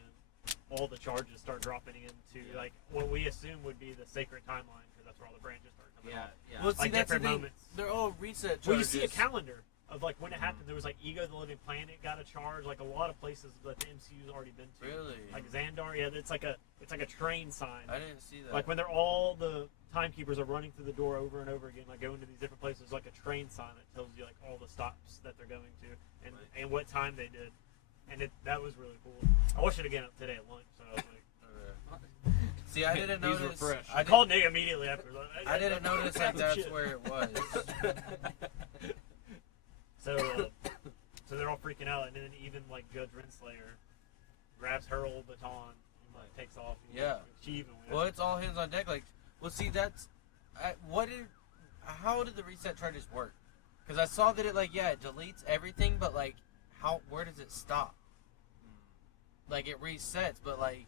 all the charges start dropping into like what we assume would be the sacred timeline, because that's where all the branches start coming Yeah, off. yeah. Well, see, Like that's the different thing. moments. They're all reset charges. Well, you see a calendar of like when it happened. There was like Ego the Living Planet got a charge, like a lot of places that the MCU's already been to. Really? Like Xandar, yeah, it's like a train sign. I didn't see that. Like when they're all the timekeepers are running through the door over and over again, like going to these different places, like a train sign that tells you like all the stops that they're going to and what time they did, and that was really cool. I watched it again today at lunch, so I was like, Okay. See, I didn't He's notice. refreshed. I called Nick immediately after. I didn't notice that that's Shit. where it was. So they're all freaking out, and then even like Judge Renslayer grabs her old baton and like takes off. And, Yeah. She even wins. Well, it's all hands on deck. Like, well, see, that's how did the reset charges work? Because I saw that it it deletes everything, but like, where does it stop? Like it resets, but like,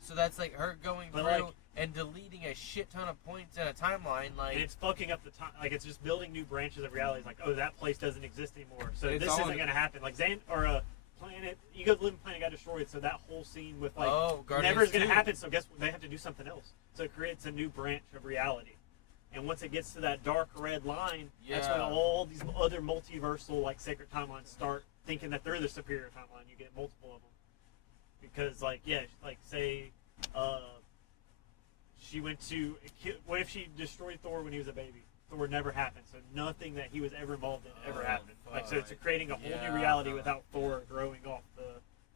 so that's like her going But, through like- and deleting a shit ton of points in a timeline. Like, And it's fucking up the time. Like it's just building new branches of reality. It's like, oh, that place doesn't exist anymore, so It's this all- isn't gonna happen. Like planet, Ego the Living Planet got destroyed, so that whole scene with like Guardians never is gonna 2. happen. So guess what? They have to do something else. So it creates a new branch of reality. And once it gets to that dark red line, that's when Yeah. all these other multiversal like sacred timelines start thinking that they're the superior timeline. You get multiple of them because say she went to. What if she destroyed Thor when he was a baby? Thor never happened, so nothing that he was ever involved in ever happened. Like, so it's fuck. creating a whole Yeah. new reality without Thor growing off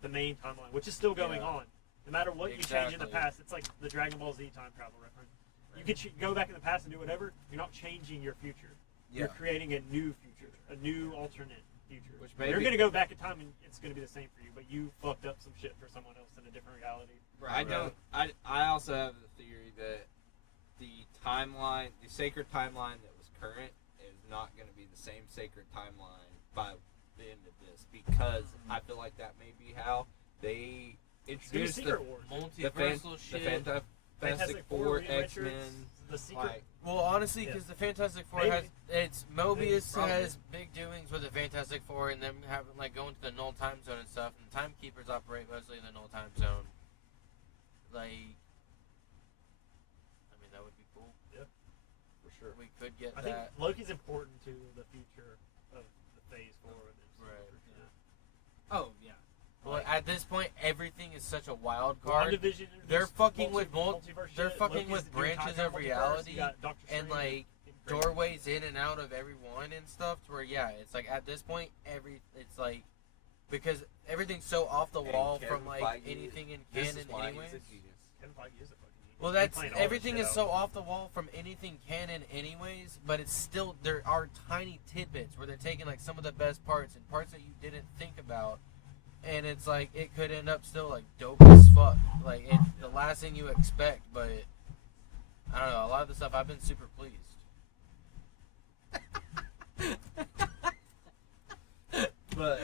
the main timeline, which is still going Yeah. on. No matter what you change in the Exactly. past, it's like the Dragon Ball Z time travel reference. You can go back in the past and do whatever. You're not changing your future. You're creating a new future, a new alternate future. Which You're maybe- gonna go back in time and it's gonna be the same for you, but you fucked up some shit for someone else in a different reality. I don't. I also have the theory that the timeline, the sacred timeline that was current, is not going to be the same sacred timeline by the end of this, because I feel like that may be how they It's gonna be introduced Secret the Wars. Multiversal shit. Fantastic Four, Rematches, X-Men. the Secret. Like, Well, honestly, Yeah. because the Fantastic Four Maybe. has it's Mobius Probably. has big doings with the Fantastic Four, and them having like going to the null time zone and stuff. And timekeepers operate mostly in the null time zone. Like, I mean, that would be cool. for sure. We could get I think that. Loki's important to the future of the Phase 4 of this. Right. Oh yeah. Well, at this point, everything is such a wild card. WandaVision They're introduced fucking with multiverse they're shit. fucking Loki's with doing branches time of multiverse. reality You got Doctor and Strange like and crazy. doorways in and out of every one and stuff. To where it's like at this point, it's like because everything's so off the And wall Kevin from like Feige- anything in This canon is why anyways. he's a genius. Kevin Feige is a fucking genius. Well, He's that's playing all this everything shit is out. so off the wall from anything canon, anyways. But it's still there are tiny tidbits where they're taking like some of the best parts and parts that you didn't think about, and it's like it could end up still like dope as fuck, like the last thing you expect. But I don't know, a lot of the stuff I've been super pleased. But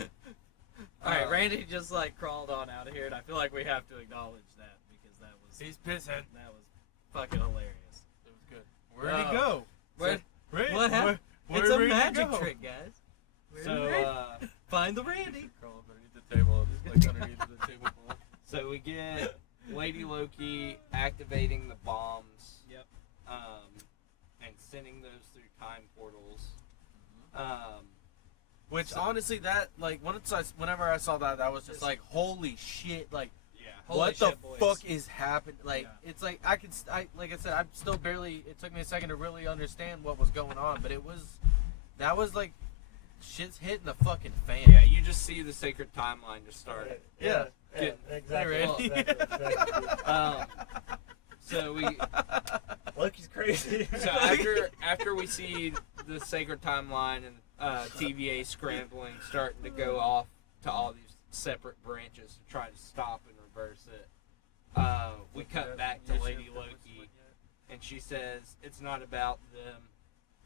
All right, Randy just like crawled on out of here, and I feel like we have to acknowledge that because that was He's pissing. that was fucking hilarious. It was good. Where'd he Oh. go? What? Where, What happened? where It's a did he magic go? trick, guys. Where's so Randy? Find the Randy. Crawl underneath the table, like underneath the table. so we get Lady Loki activating the bombs. Yep. And sending those through time portals. Which So- honestly, that like whenever I saw that, that was just like holy shit, like. Yeah. Holy What shit, the boys. fuck is happening? Like, Yeah. it's like like I said, I'm still barely. It took me a second to really understand what was going on, but that was like, shit's hitting the fucking fan. Yeah, you just see the sacred timeline just start. Yeah. exactly. Hey, Randy. Exactly. So we Loki's crazy. so after we see the sacred timeline and TVA scrambling, starting to go off to all these separate branches to try to stop and reverse it, we cut back to Lady Loki, and she says it's not about them,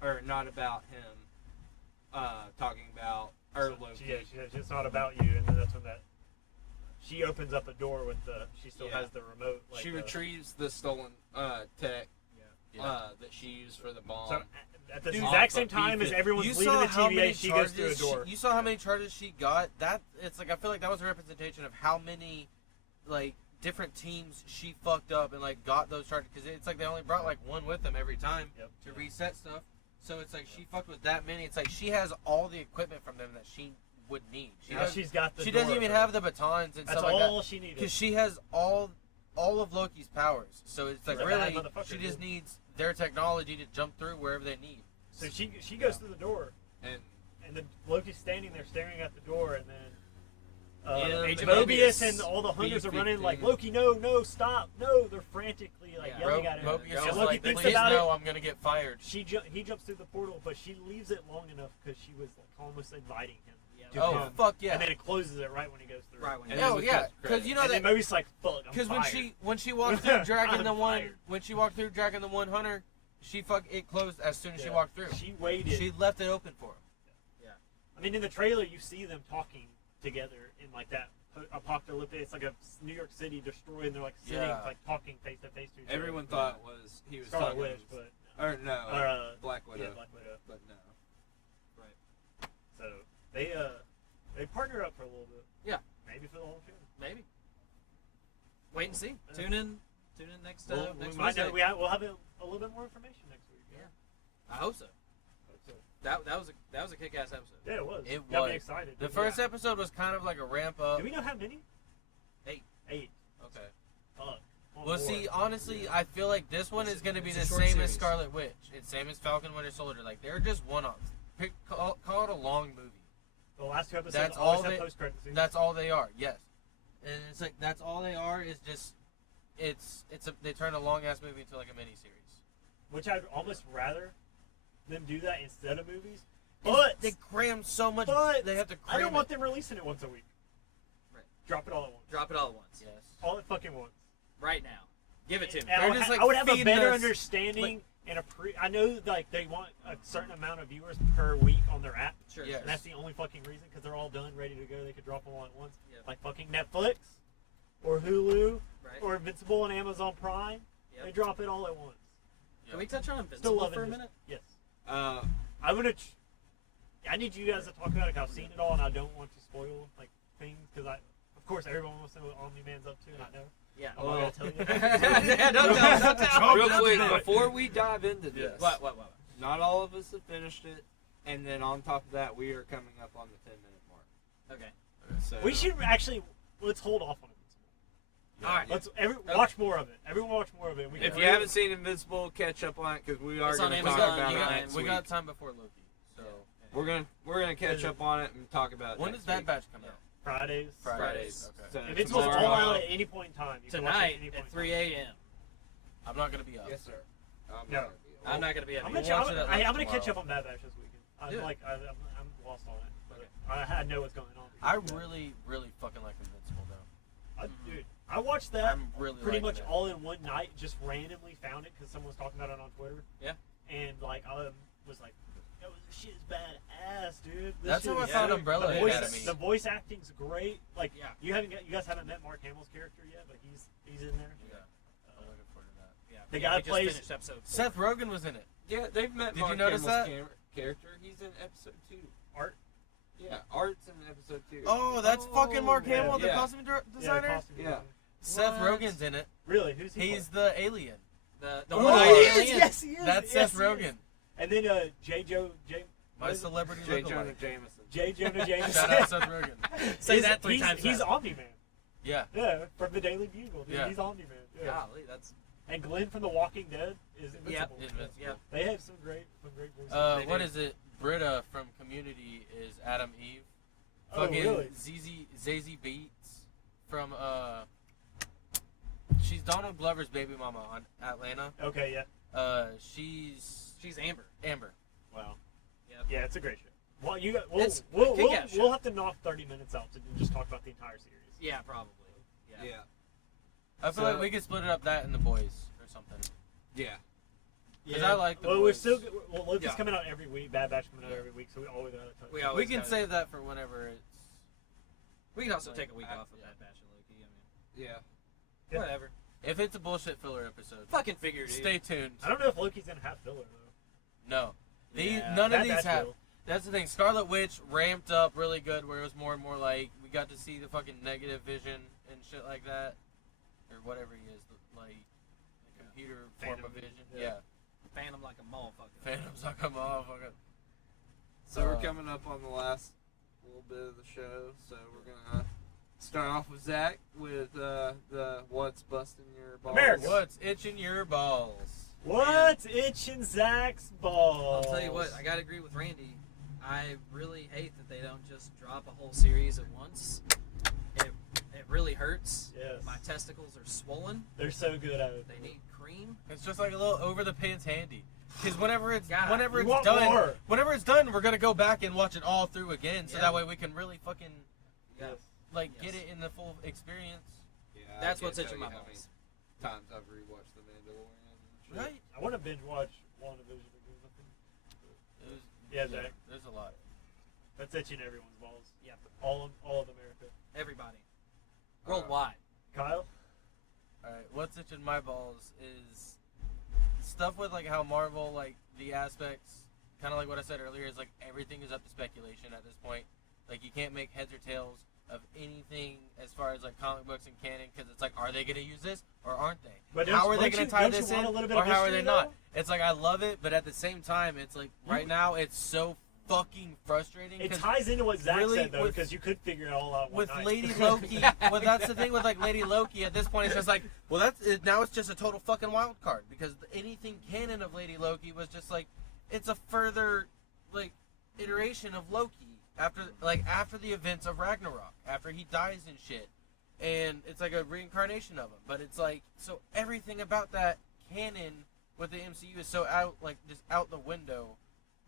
or not about him, talking about Loki. Yeah, she says it's not about you, and then that's when she opens up a door with she still Yeah. has the remote. Like She the- retrieves the stolen tech Yeah. that she used for the bomb. So at the Dude, exact same off of time as B50. everyone's You leaving saw the how many TVA, she goes through a charges door. you saw how many charges she got. That it's like I feel like that was a representation of how many like different teams she fucked up and like got those charges because it's like they only brought like one with them every time Yep. to reset stuff. So it's like she fucked with that many. It's like she has all the equipment from them that she would need. She, Now does, she's got the she door doesn't even open. have the batons and That's stuff like all that she needed. because she has all of Loki's powers. So it's like She's a bad really motherfucker, she just dude. needs their technology to jump through wherever they need. So she goes through the door, and and then Loki's standing there staring at the door, and then Yeah, Agent Mobius, Mobius and all the hunters are B50. running like, Loki, no, stop, no! They're frantically like Yeah. yelling at him. Mobius And is Loki like, thinks please about no, it. I'm gonna get fired. He jumps through the portal, but she leaves it long enough because she was like almost inviting him. Yeah. to Oh come. fuck yeah! And then it closes it right when he goes through. Right when And you then Oh we yeah, cut because you know And that then Mobius like, fuck, I'm because fired. when she walked through dragging I'm the one fired. when she walked through dragging the one hunter, it closed as soon as she Yeah. walked through. She waited. She left it open for him. I mean, in the trailer, you see them talking together in like that apocalyptic. It's like a New York City destroyed, and they're like sitting, Yeah. like talking face to face to each other. everyone thought he was Scarlet talking, Witch, but or no, Black Widow, yeah, Black Widow. but no. So they partner up for a little bit. Yeah. Maybe for the whole show. Maybe. Wait and see. Tune in next we next might know, Wednesday. we'll have a little bit more information next week. Yeah. I hope so. That was a kick-ass episode. Yeah, it was. It Got was. me excited. The first episode was kind of like a ramp up. Do we know how many? 8. 8. Okay. Fuck. want Well, more. see, honestly, I feel like this one is going to be It's a the short same series. as Scarlet Witch. It's same as Falcon Winter Soldier. Like, they're just one-offs. Call it a long movie. The last 2 episodes That's always all have they- post-credit scenes. That's all they are. Yes, and it's like that's all they are. Is just they turn a long-ass movie into like a mini-series. Which I'd almost rather them do that instead of movies. But They cram so much. But They have to cram I don't want it. them releasing it once a week. Right. Drop it all at once. Drop it all at once. Yes. All at fucking once. Right now. Give it to me. And They're just, like, I would have a feeding better us, understanding and I know like they want a certain amount of viewers per week on their app. Sure. Yes. And that's the only fucking reason because they're all done, ready to go. They could drop them all at once. Yep. Like fucking Netflix or Hulu Right. or Invincible and Amazon Prime. Yep. They drop it all at once. Can we touch on Still Invincible loving for a this. minute? Yes. Uh, I'm gonna. I need you guys to talk about it. 'Cause I've seen it all, and I don't want to spoil like things because of course, everyone wants to know what Omni-Man's up to, and I know. Yeah. I'm Well- not gonna tell you. Yeah, don't tell. real Don't quick, tell. before we dive into this, Yes. What? not all of us have finished it, and then on top of that, we are coming up on the 10-minute mark. Okay. So We should actually let's hold off on it. All right. Let's watch more of it. Everyone watch more of it. We If can- you haven't seen Invincible, catch up on it because we are It's on going to talk Amazon. about You it got- next we week. got time before Loki. So We're gonna catch up on it and talk about it. when next does Bad week. Batch come out? Fridays. Fridays. Okay. So Invincible's tomorrow- all out at any point in time. You can watch it at Tonight any point at in 3 a.m. I'm not gonna be up. Yes, sir. I'm No. not gonna be able- I'm not gonna be able I'm to. gonna, watch it at I'm lunch gonna catch tomorrow. up on Bad Batch this weekend. I'm Do it. like I'm lost on it. But Okay. I know what's going on. I really, really fucking like Invincible now. Dude, I watched that I'm really pretty liking much it. all in one night. Just randomly found it because someone was talking about it on Twitter. Yeah. And like I was like, yo, this shit is badass, dude. This That's shit how I is found sick. Umbrella the voice, Academy. The voice acting's great. Like Yeah. you guys haven't met Mark Hamill's character yet, but he's in there. Yeah, I'm looking forward to that. Yeah. The Yeah, guy we just plays- finished episode 4. Seth Rogen was in it. Yeah, they've met Did Mark you notice Hamill's that? character. He's in episode 2. Art. Yeah, Art's in episode 2. Oh, that's fucking Mark yeah. Hamill, the Yeah. costume designer. Yeah, costume Yeah. designer. Seth What? Rogen's in it. Really? Who's he? He's the alien. The Oh, one he is. alien. Yes, he is. That's yes, Seth he is. Rogen. And then J. My celebrity J. Jonah lookalike. Jameson. J. Jonah Jameson. Shout out Seth Rogen. Say that 3 times He's fast. Omni-Man. Yeah. Yeah, from the Daily Bugle. Dude. Yeah. He's Omni-Man. Yeah. Golly, that's And Glenn from The Walking Dead is Invincible. Invincible. yeah. They have some great voices. They What do. is it? Britta from Community is Adam Eve. Oh, Fucking really? Zazie Beetz from she's Donald Glover's baby mama on Atlanta. Okay, yeah. She's Amber. Amber. Wow. Yep. Yeah, it's a great show. Well, It's a we'll kick-ass show. we'll have to knock 30 minutes out to just talk about the entire series. Yeah, probably. Yeah. Yeah. I feel So- like we could split it up that and The Boys or something. Yeah. Because I like The Well, Boys. we're still well. Loki's Yeah. coming out every week. Bad Batch coming out Yeah. every week, so we always gotta touch. We it. always We can gotta- save that for whenever it's. We can also Like, take a week I- off of yeah. that batch of Loki. I mean, Yeah. Yeah. whatever. If it's a bullshit filler episode, Fucking figured. stay tuned. I don't know if Loki's gonna have filler though. No. Yeah, None of Bad these Batch have. will. That's the thing. Scarlet Witch ramped up really good, where it was more and more like we got to see the fucking negative vision and shit like that, or whatever he is, like the computer form Phantom of vision. Vision, Yeah, Phantom like a motherfucker. Phantom's like a motherfucker. So we're coming up on the last little bit of the show, so we're gonna start off with Zach with the what's busting your balls. America. What's itching your balls? What's itching Zach's balls? I'll tell you what, I gotta agree with Randy. I really hate that they don't just drop a whole series at once. It really hurts. Yes. My testicles are swollen. They're so good at it. They need cream. It's just like a little over the pants handy. Because whenever it's God, whenever you it's want done, more. whenever it's done, we're gonna go back and watch it all through again, so Yeah. that way we can really fucking Yeah. like Yes. get it in the full experience. Yeah, That's I what's can't itching tell my you how many balls. times I've rewatched The Mandalorian. and shit. Right? I want to binge watch WandaVision again. It was, Yeah, Zach. There's a lot. That's itching everyone's balls. Yeah. All of America. Everybody. Worldwide. Kyle. Alright, what's itching my balls is stuff with like how Marvel, like the aspects, kind of like what I said earlier, is like everything is up to speculation at this point. Like you can't make heads or tails of anything as far as like comic books and canon, because it's like, are they going to use this or aren't they? But How are they don't going you- to tie don't you this want in, a little bit or of how are history, they not? though? It's like I love it, but at the same time, it's like right now it's so fucking frustrating. It 'cause ties into what Zach really, said though, with- because you could figure it all out one with night. Lady Loki, well, that's the thing with like Lady Loki. At this point, it's just like, well, now it's just a total fucking wild card because anything canon of Lady Loki was just like, it's a further like iteration of Loki after the events of Ragnarok, after he dies and shit, and it's like a reincarnation of him. But it's like, so everything about that canon with the MCU is so just out the window.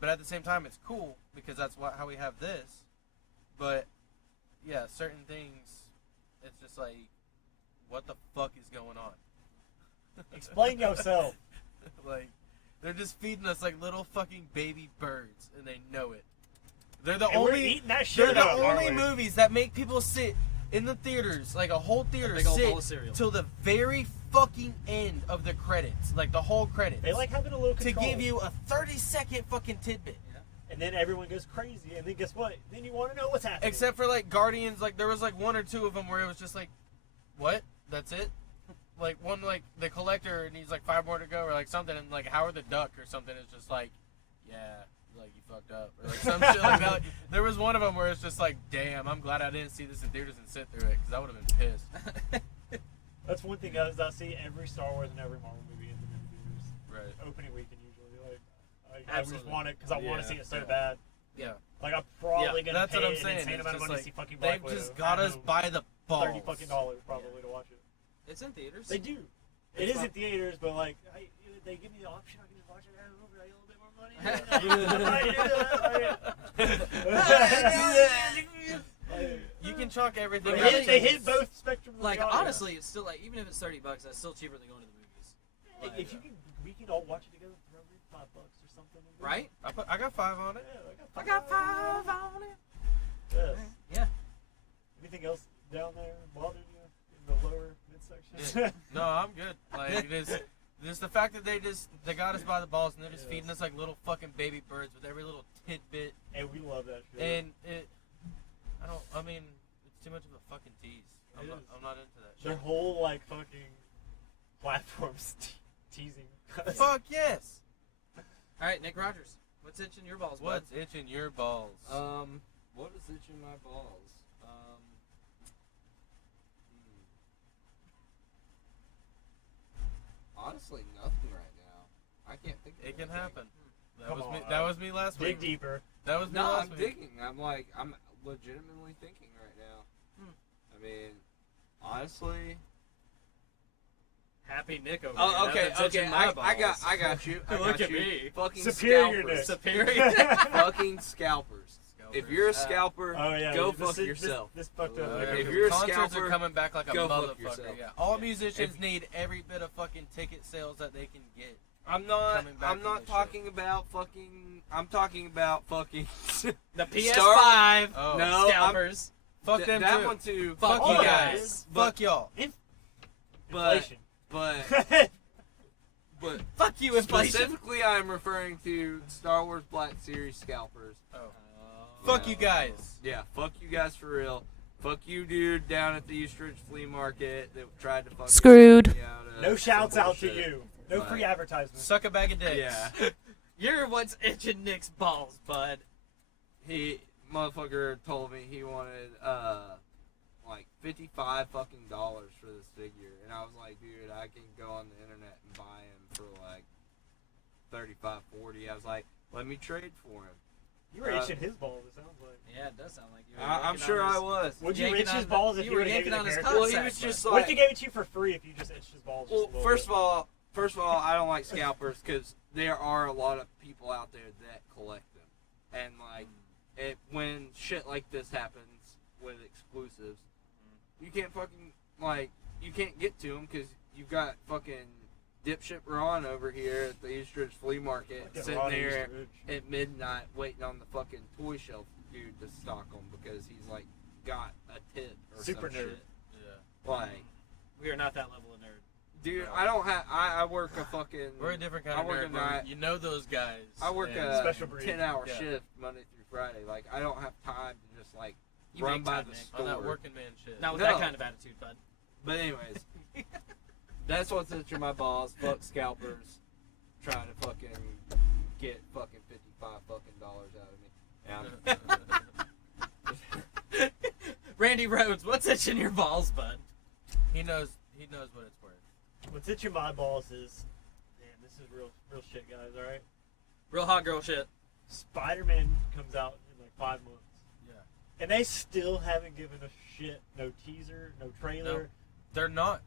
But at the same time, it's cool because that's how we have this. But yeah, certain things, it's just like, what the fuck is going on? Explain yourself. Like, they're just feeding us like little fucking baby birds, and they know it. They're the And we're only. eating that They're shit the up, aren't only we? movies that make people sit in the theaters, like a whole theater, big old bowl sit of cereal. till the very fucking end of the credits, like the whole credits. They like having a little to control. give you a 30-second fucking tidbit. And then everyone goes crazy, and then guess what? Then you want to know what's happening. Except for like Guardians, like there was like one or two of them where it was just like, what? That's it? Like one like the Collector needs like 5 more to go, or like something, and like Howard the Duck or something is just like, yeah, like you fucked up, or like some shit like that. Like, there was one of them where it's just like, damn, I'm glad I didn't see this in theaters and sit through it because I would have been pissed. That's one thing I see every Star Wars and every Marvel movie in the movie theaters. Right. Opening weekend usually, I just Absolutely. want it because I want to see it so Yeah. bad. Yeah. Like I'm probably gonna That's pay what I'm an saying. insane It's amount of just money to like, see fucking Black they've Widow. just got at us home. by the balls. $30 fucking dollars probably to watch it. It's in theaters. They do. It It's is fun. in theaters, but like they give me the option. I can just watch it at home for a little bit more money. You can chalk everything. But up They to- hit both spectrums. Like of the audience. honestly, it's still like even if it's $30, that's still cheaper than going to the movies. Like, If you can, we can all watch it together for $5 or something. right? I got 5 on it. Yeah, I got 5 on it. Yes. Yeah. Anything else down there bothering you in the lower midsection? No, I'm good. Like just the fact that they got us by the balls and they're just feeding us like little fucking baby birds with every little tidbit, And we love that shit. and I mean, it's too much of a fucking tease. I'm not into that Their shit. whole like fucking platforms teasing. Fuck yes. All right, Nick Rogers, what's itching your balls? What's itching your balls? What is itching my balls? Honestly, nothing right now. I can't think of It can anything. happen. Come on, That was me last Dig week. deeper. That was me No, last I'm week. digging. I'm legitimately thinking right now. I mean, honestly. Happy Nick over Oh, here. okay, That's okay. itching my I got balls. you. I Look got at you. me. Fucking Superior scalpers. Nick. Superior. Fucking scalpers. If you're a scalper, Oh yeah. go this fuck is- yourself. This fucked up. Oh, Like, yeah, If 'cause you're a concerts scalper, are coming back like a go fuck motherfucker. yourself. Yeah. All musicians need every bit of fucking ticket sales that they can get. I'm not. Coming back I'm from not this talking about fucking. I'm talking about fucking. The PS5. Star- Oh. No, Scalpers. Fuck them that too. one too. Fuck all you of guys. But- Fuck y'all. But inflation. but Fuck you, inflation. specifically, I'm referring to Star Wars Black Series scalpers. Oh. Oh. Fuck you guys. Yeah, fuck you guys for real. Fuck you, dude, down at the Eastridge Flea Market that tried to fucking Screwed. me out of No some shouts out to bullshit. you. No Like- free advertisements. Suck a bag of dicks. Yeah. You're what's itching Nick's balls, bud. He motherfucker told me he wanted like $55 fucking dollars for this figure, and I was like, dude, I can go on the internet and buy him for like 35, 40. I was like, let me trade for him. You were itching his balls. It sounds like. Yeah, it does sound like you. Were I'm yanking sure on I his- was. Would you yanking itch on his the- balls if you you were were yanking on his hair? cock Well, he sack, was bud. just What like, if he gave it to you for free if you just itched his balls? Just well, a little first bit? of all, I don't like scalpers because there are a lot of people out there that collect them, and like, when shit like this happens with exclusives, you can't fucking you can't get to them because you've got fucking dipshit Ron over here at the Eastridge Flea Market Fucking sitting Ronnie there Eastridge. at midnight waiting on the fucking toy shelf dude to stock them because he's like got a tip or Super some nerd. shit. Yeah. Like, We are not that level of nerd. dude, I don't have. I work a fucking. We're a different kind I of work nerd. a where night. You know those guys. I work and- a Special breed. 10-hour Yeah. shift Monday through Friday. Like, I don't have time to just like You run make by time, the Nick. store. on that working man shit. Not with No. that kind of attitude, bud. But anyways, that's what's itching my balls. Fuck scalpers, trying to fucking get fucking $55 fucking dollars out of me. Yeah. Randy Rhodes, what's itching your balls, bud? He knows what it's worth. What's itching my balls is, man, this is real shit, guys. All right. Real hot girl shit. Spider-Man comes out in like 5 months, Yeah. and they still haven't given a shit. No teaser, no trailer. No. They're not.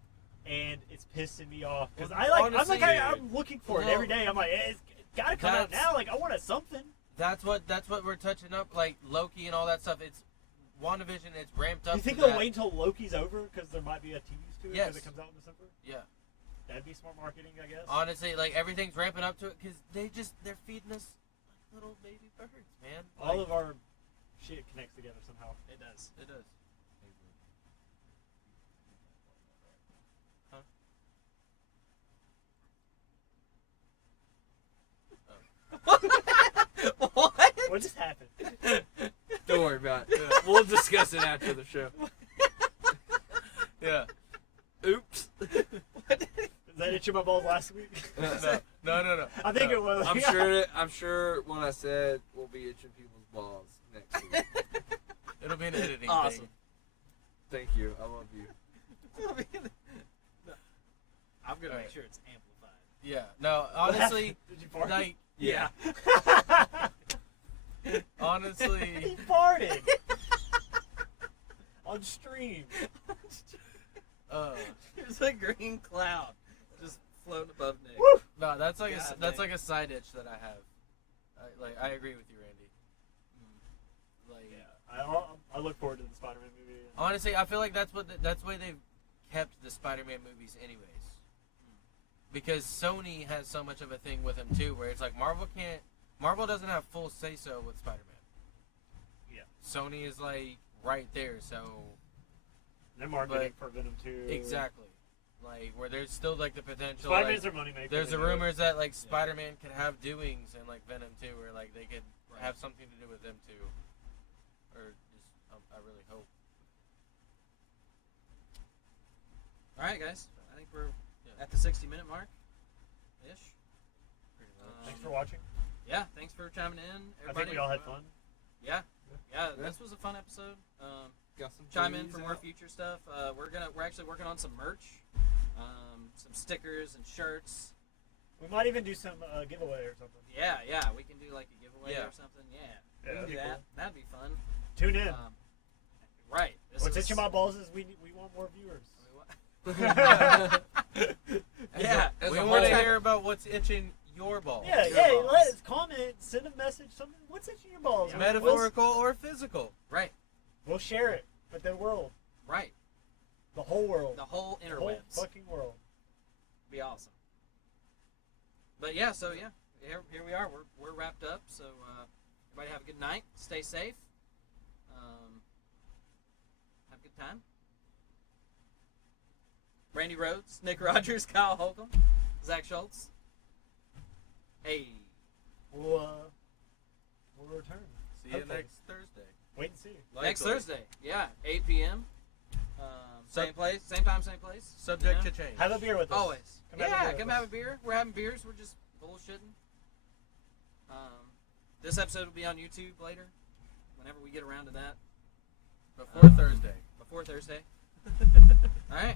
And it's pissing me off because Well, honestly, I'm looking for it every day. I'm like, it's gotta come out That's- now. Like I want something. That's what we're touching up, like Loki and all that stuff. It's WandaVision. It's ramped up. Do you think to they'll that. wait until Loki's over because there might be a tease to it Yes. because it comes out in December? Yeah. That'd be smart marketing, I guess. Honestly, like everything's ramping up to it because they're feeding us like little baby birds, man. All Like, of our shit connects together somehow. It does. it does. What? What just happened? Don't worry about it. We'll discuss it after the show. Yeah. Oops. Is that itching my balls last week? No. I think it was. I'm sure what I said will be itching people's balls next week. It'll be an editing Awesome. thing. Thank you. I love you. I'm gonna Alright. make sure it's amplified. Yeah. No. Honestly, Did you fart? like Yeah. honestly, He farted on stream. There's a green cloud just floating above Nick. Woo! no. That's like God that's dang. like a side itch that I have. I agree with you, Randy. Like Yeah, I look forward to the Spider-Man movie. honestly, I feel like that's the way they've kept the Spider-Man movies, anyways. Because Sony has so much of a thing with them too, where it's like Marvel doesn't have full say so with Spider-Man. Yeah. Sony is like right there, so They're marketing for Venom 2. exactly. Like where there's still like the potential. Spider-Man's Like, their moneymaker. there's they the do it. rumors that like Spider-Man could have doings in like Venom 2, where like they could Right. have something to do with them too, or just I really hope. All right, guys. I think we're at the 60-minute mark, ish. Thanks for watching. Yeah, thanks for chiming in, I everybody. think we all had fun. Yeah, this was a fun episode. Got some Chime in goodies for more out. future stuff. We're actually working on some merch, some stickers and shirts. We might even do some giveaway or something. Yeah, we can do like a giveaway Yeah. or something. Yeah, Yeah, we can that'd do be that. cool. That'd be fun. Tune in. Right. What's itching my balls is we want more viewers. Yeah, As We a want to whole- hear about what's itching your balls. Yeah, Your yeah. balls. Let us comment, send a message, something. What's itching your balls? Metaphorical or physical. Right, We'll share it with the world, right. the whole world, The whole the whole interwebs. fucking world. Be awesome. But yeah, so yeah, here we are. We're wrapped up. So everybody have a good night. Stay safe. Have a good time. Randy Rhodes, Nick Rogers, Kyle Holcomb, Zach Schultz. Hey. We'll return. See you Hopefully. next Thursday. Wait and see. Next Likely. Thursday. Yeah, 8 p.m. Same place, same time, same place. Subject Yeah. to change. Have a beer with us. Always. Come have a beer with come us. have a beer. We're having beers. We're just bullshitting. This episode will be on YouTube later, whenever we get around to that. Before Thursday. Before Thursday. All right.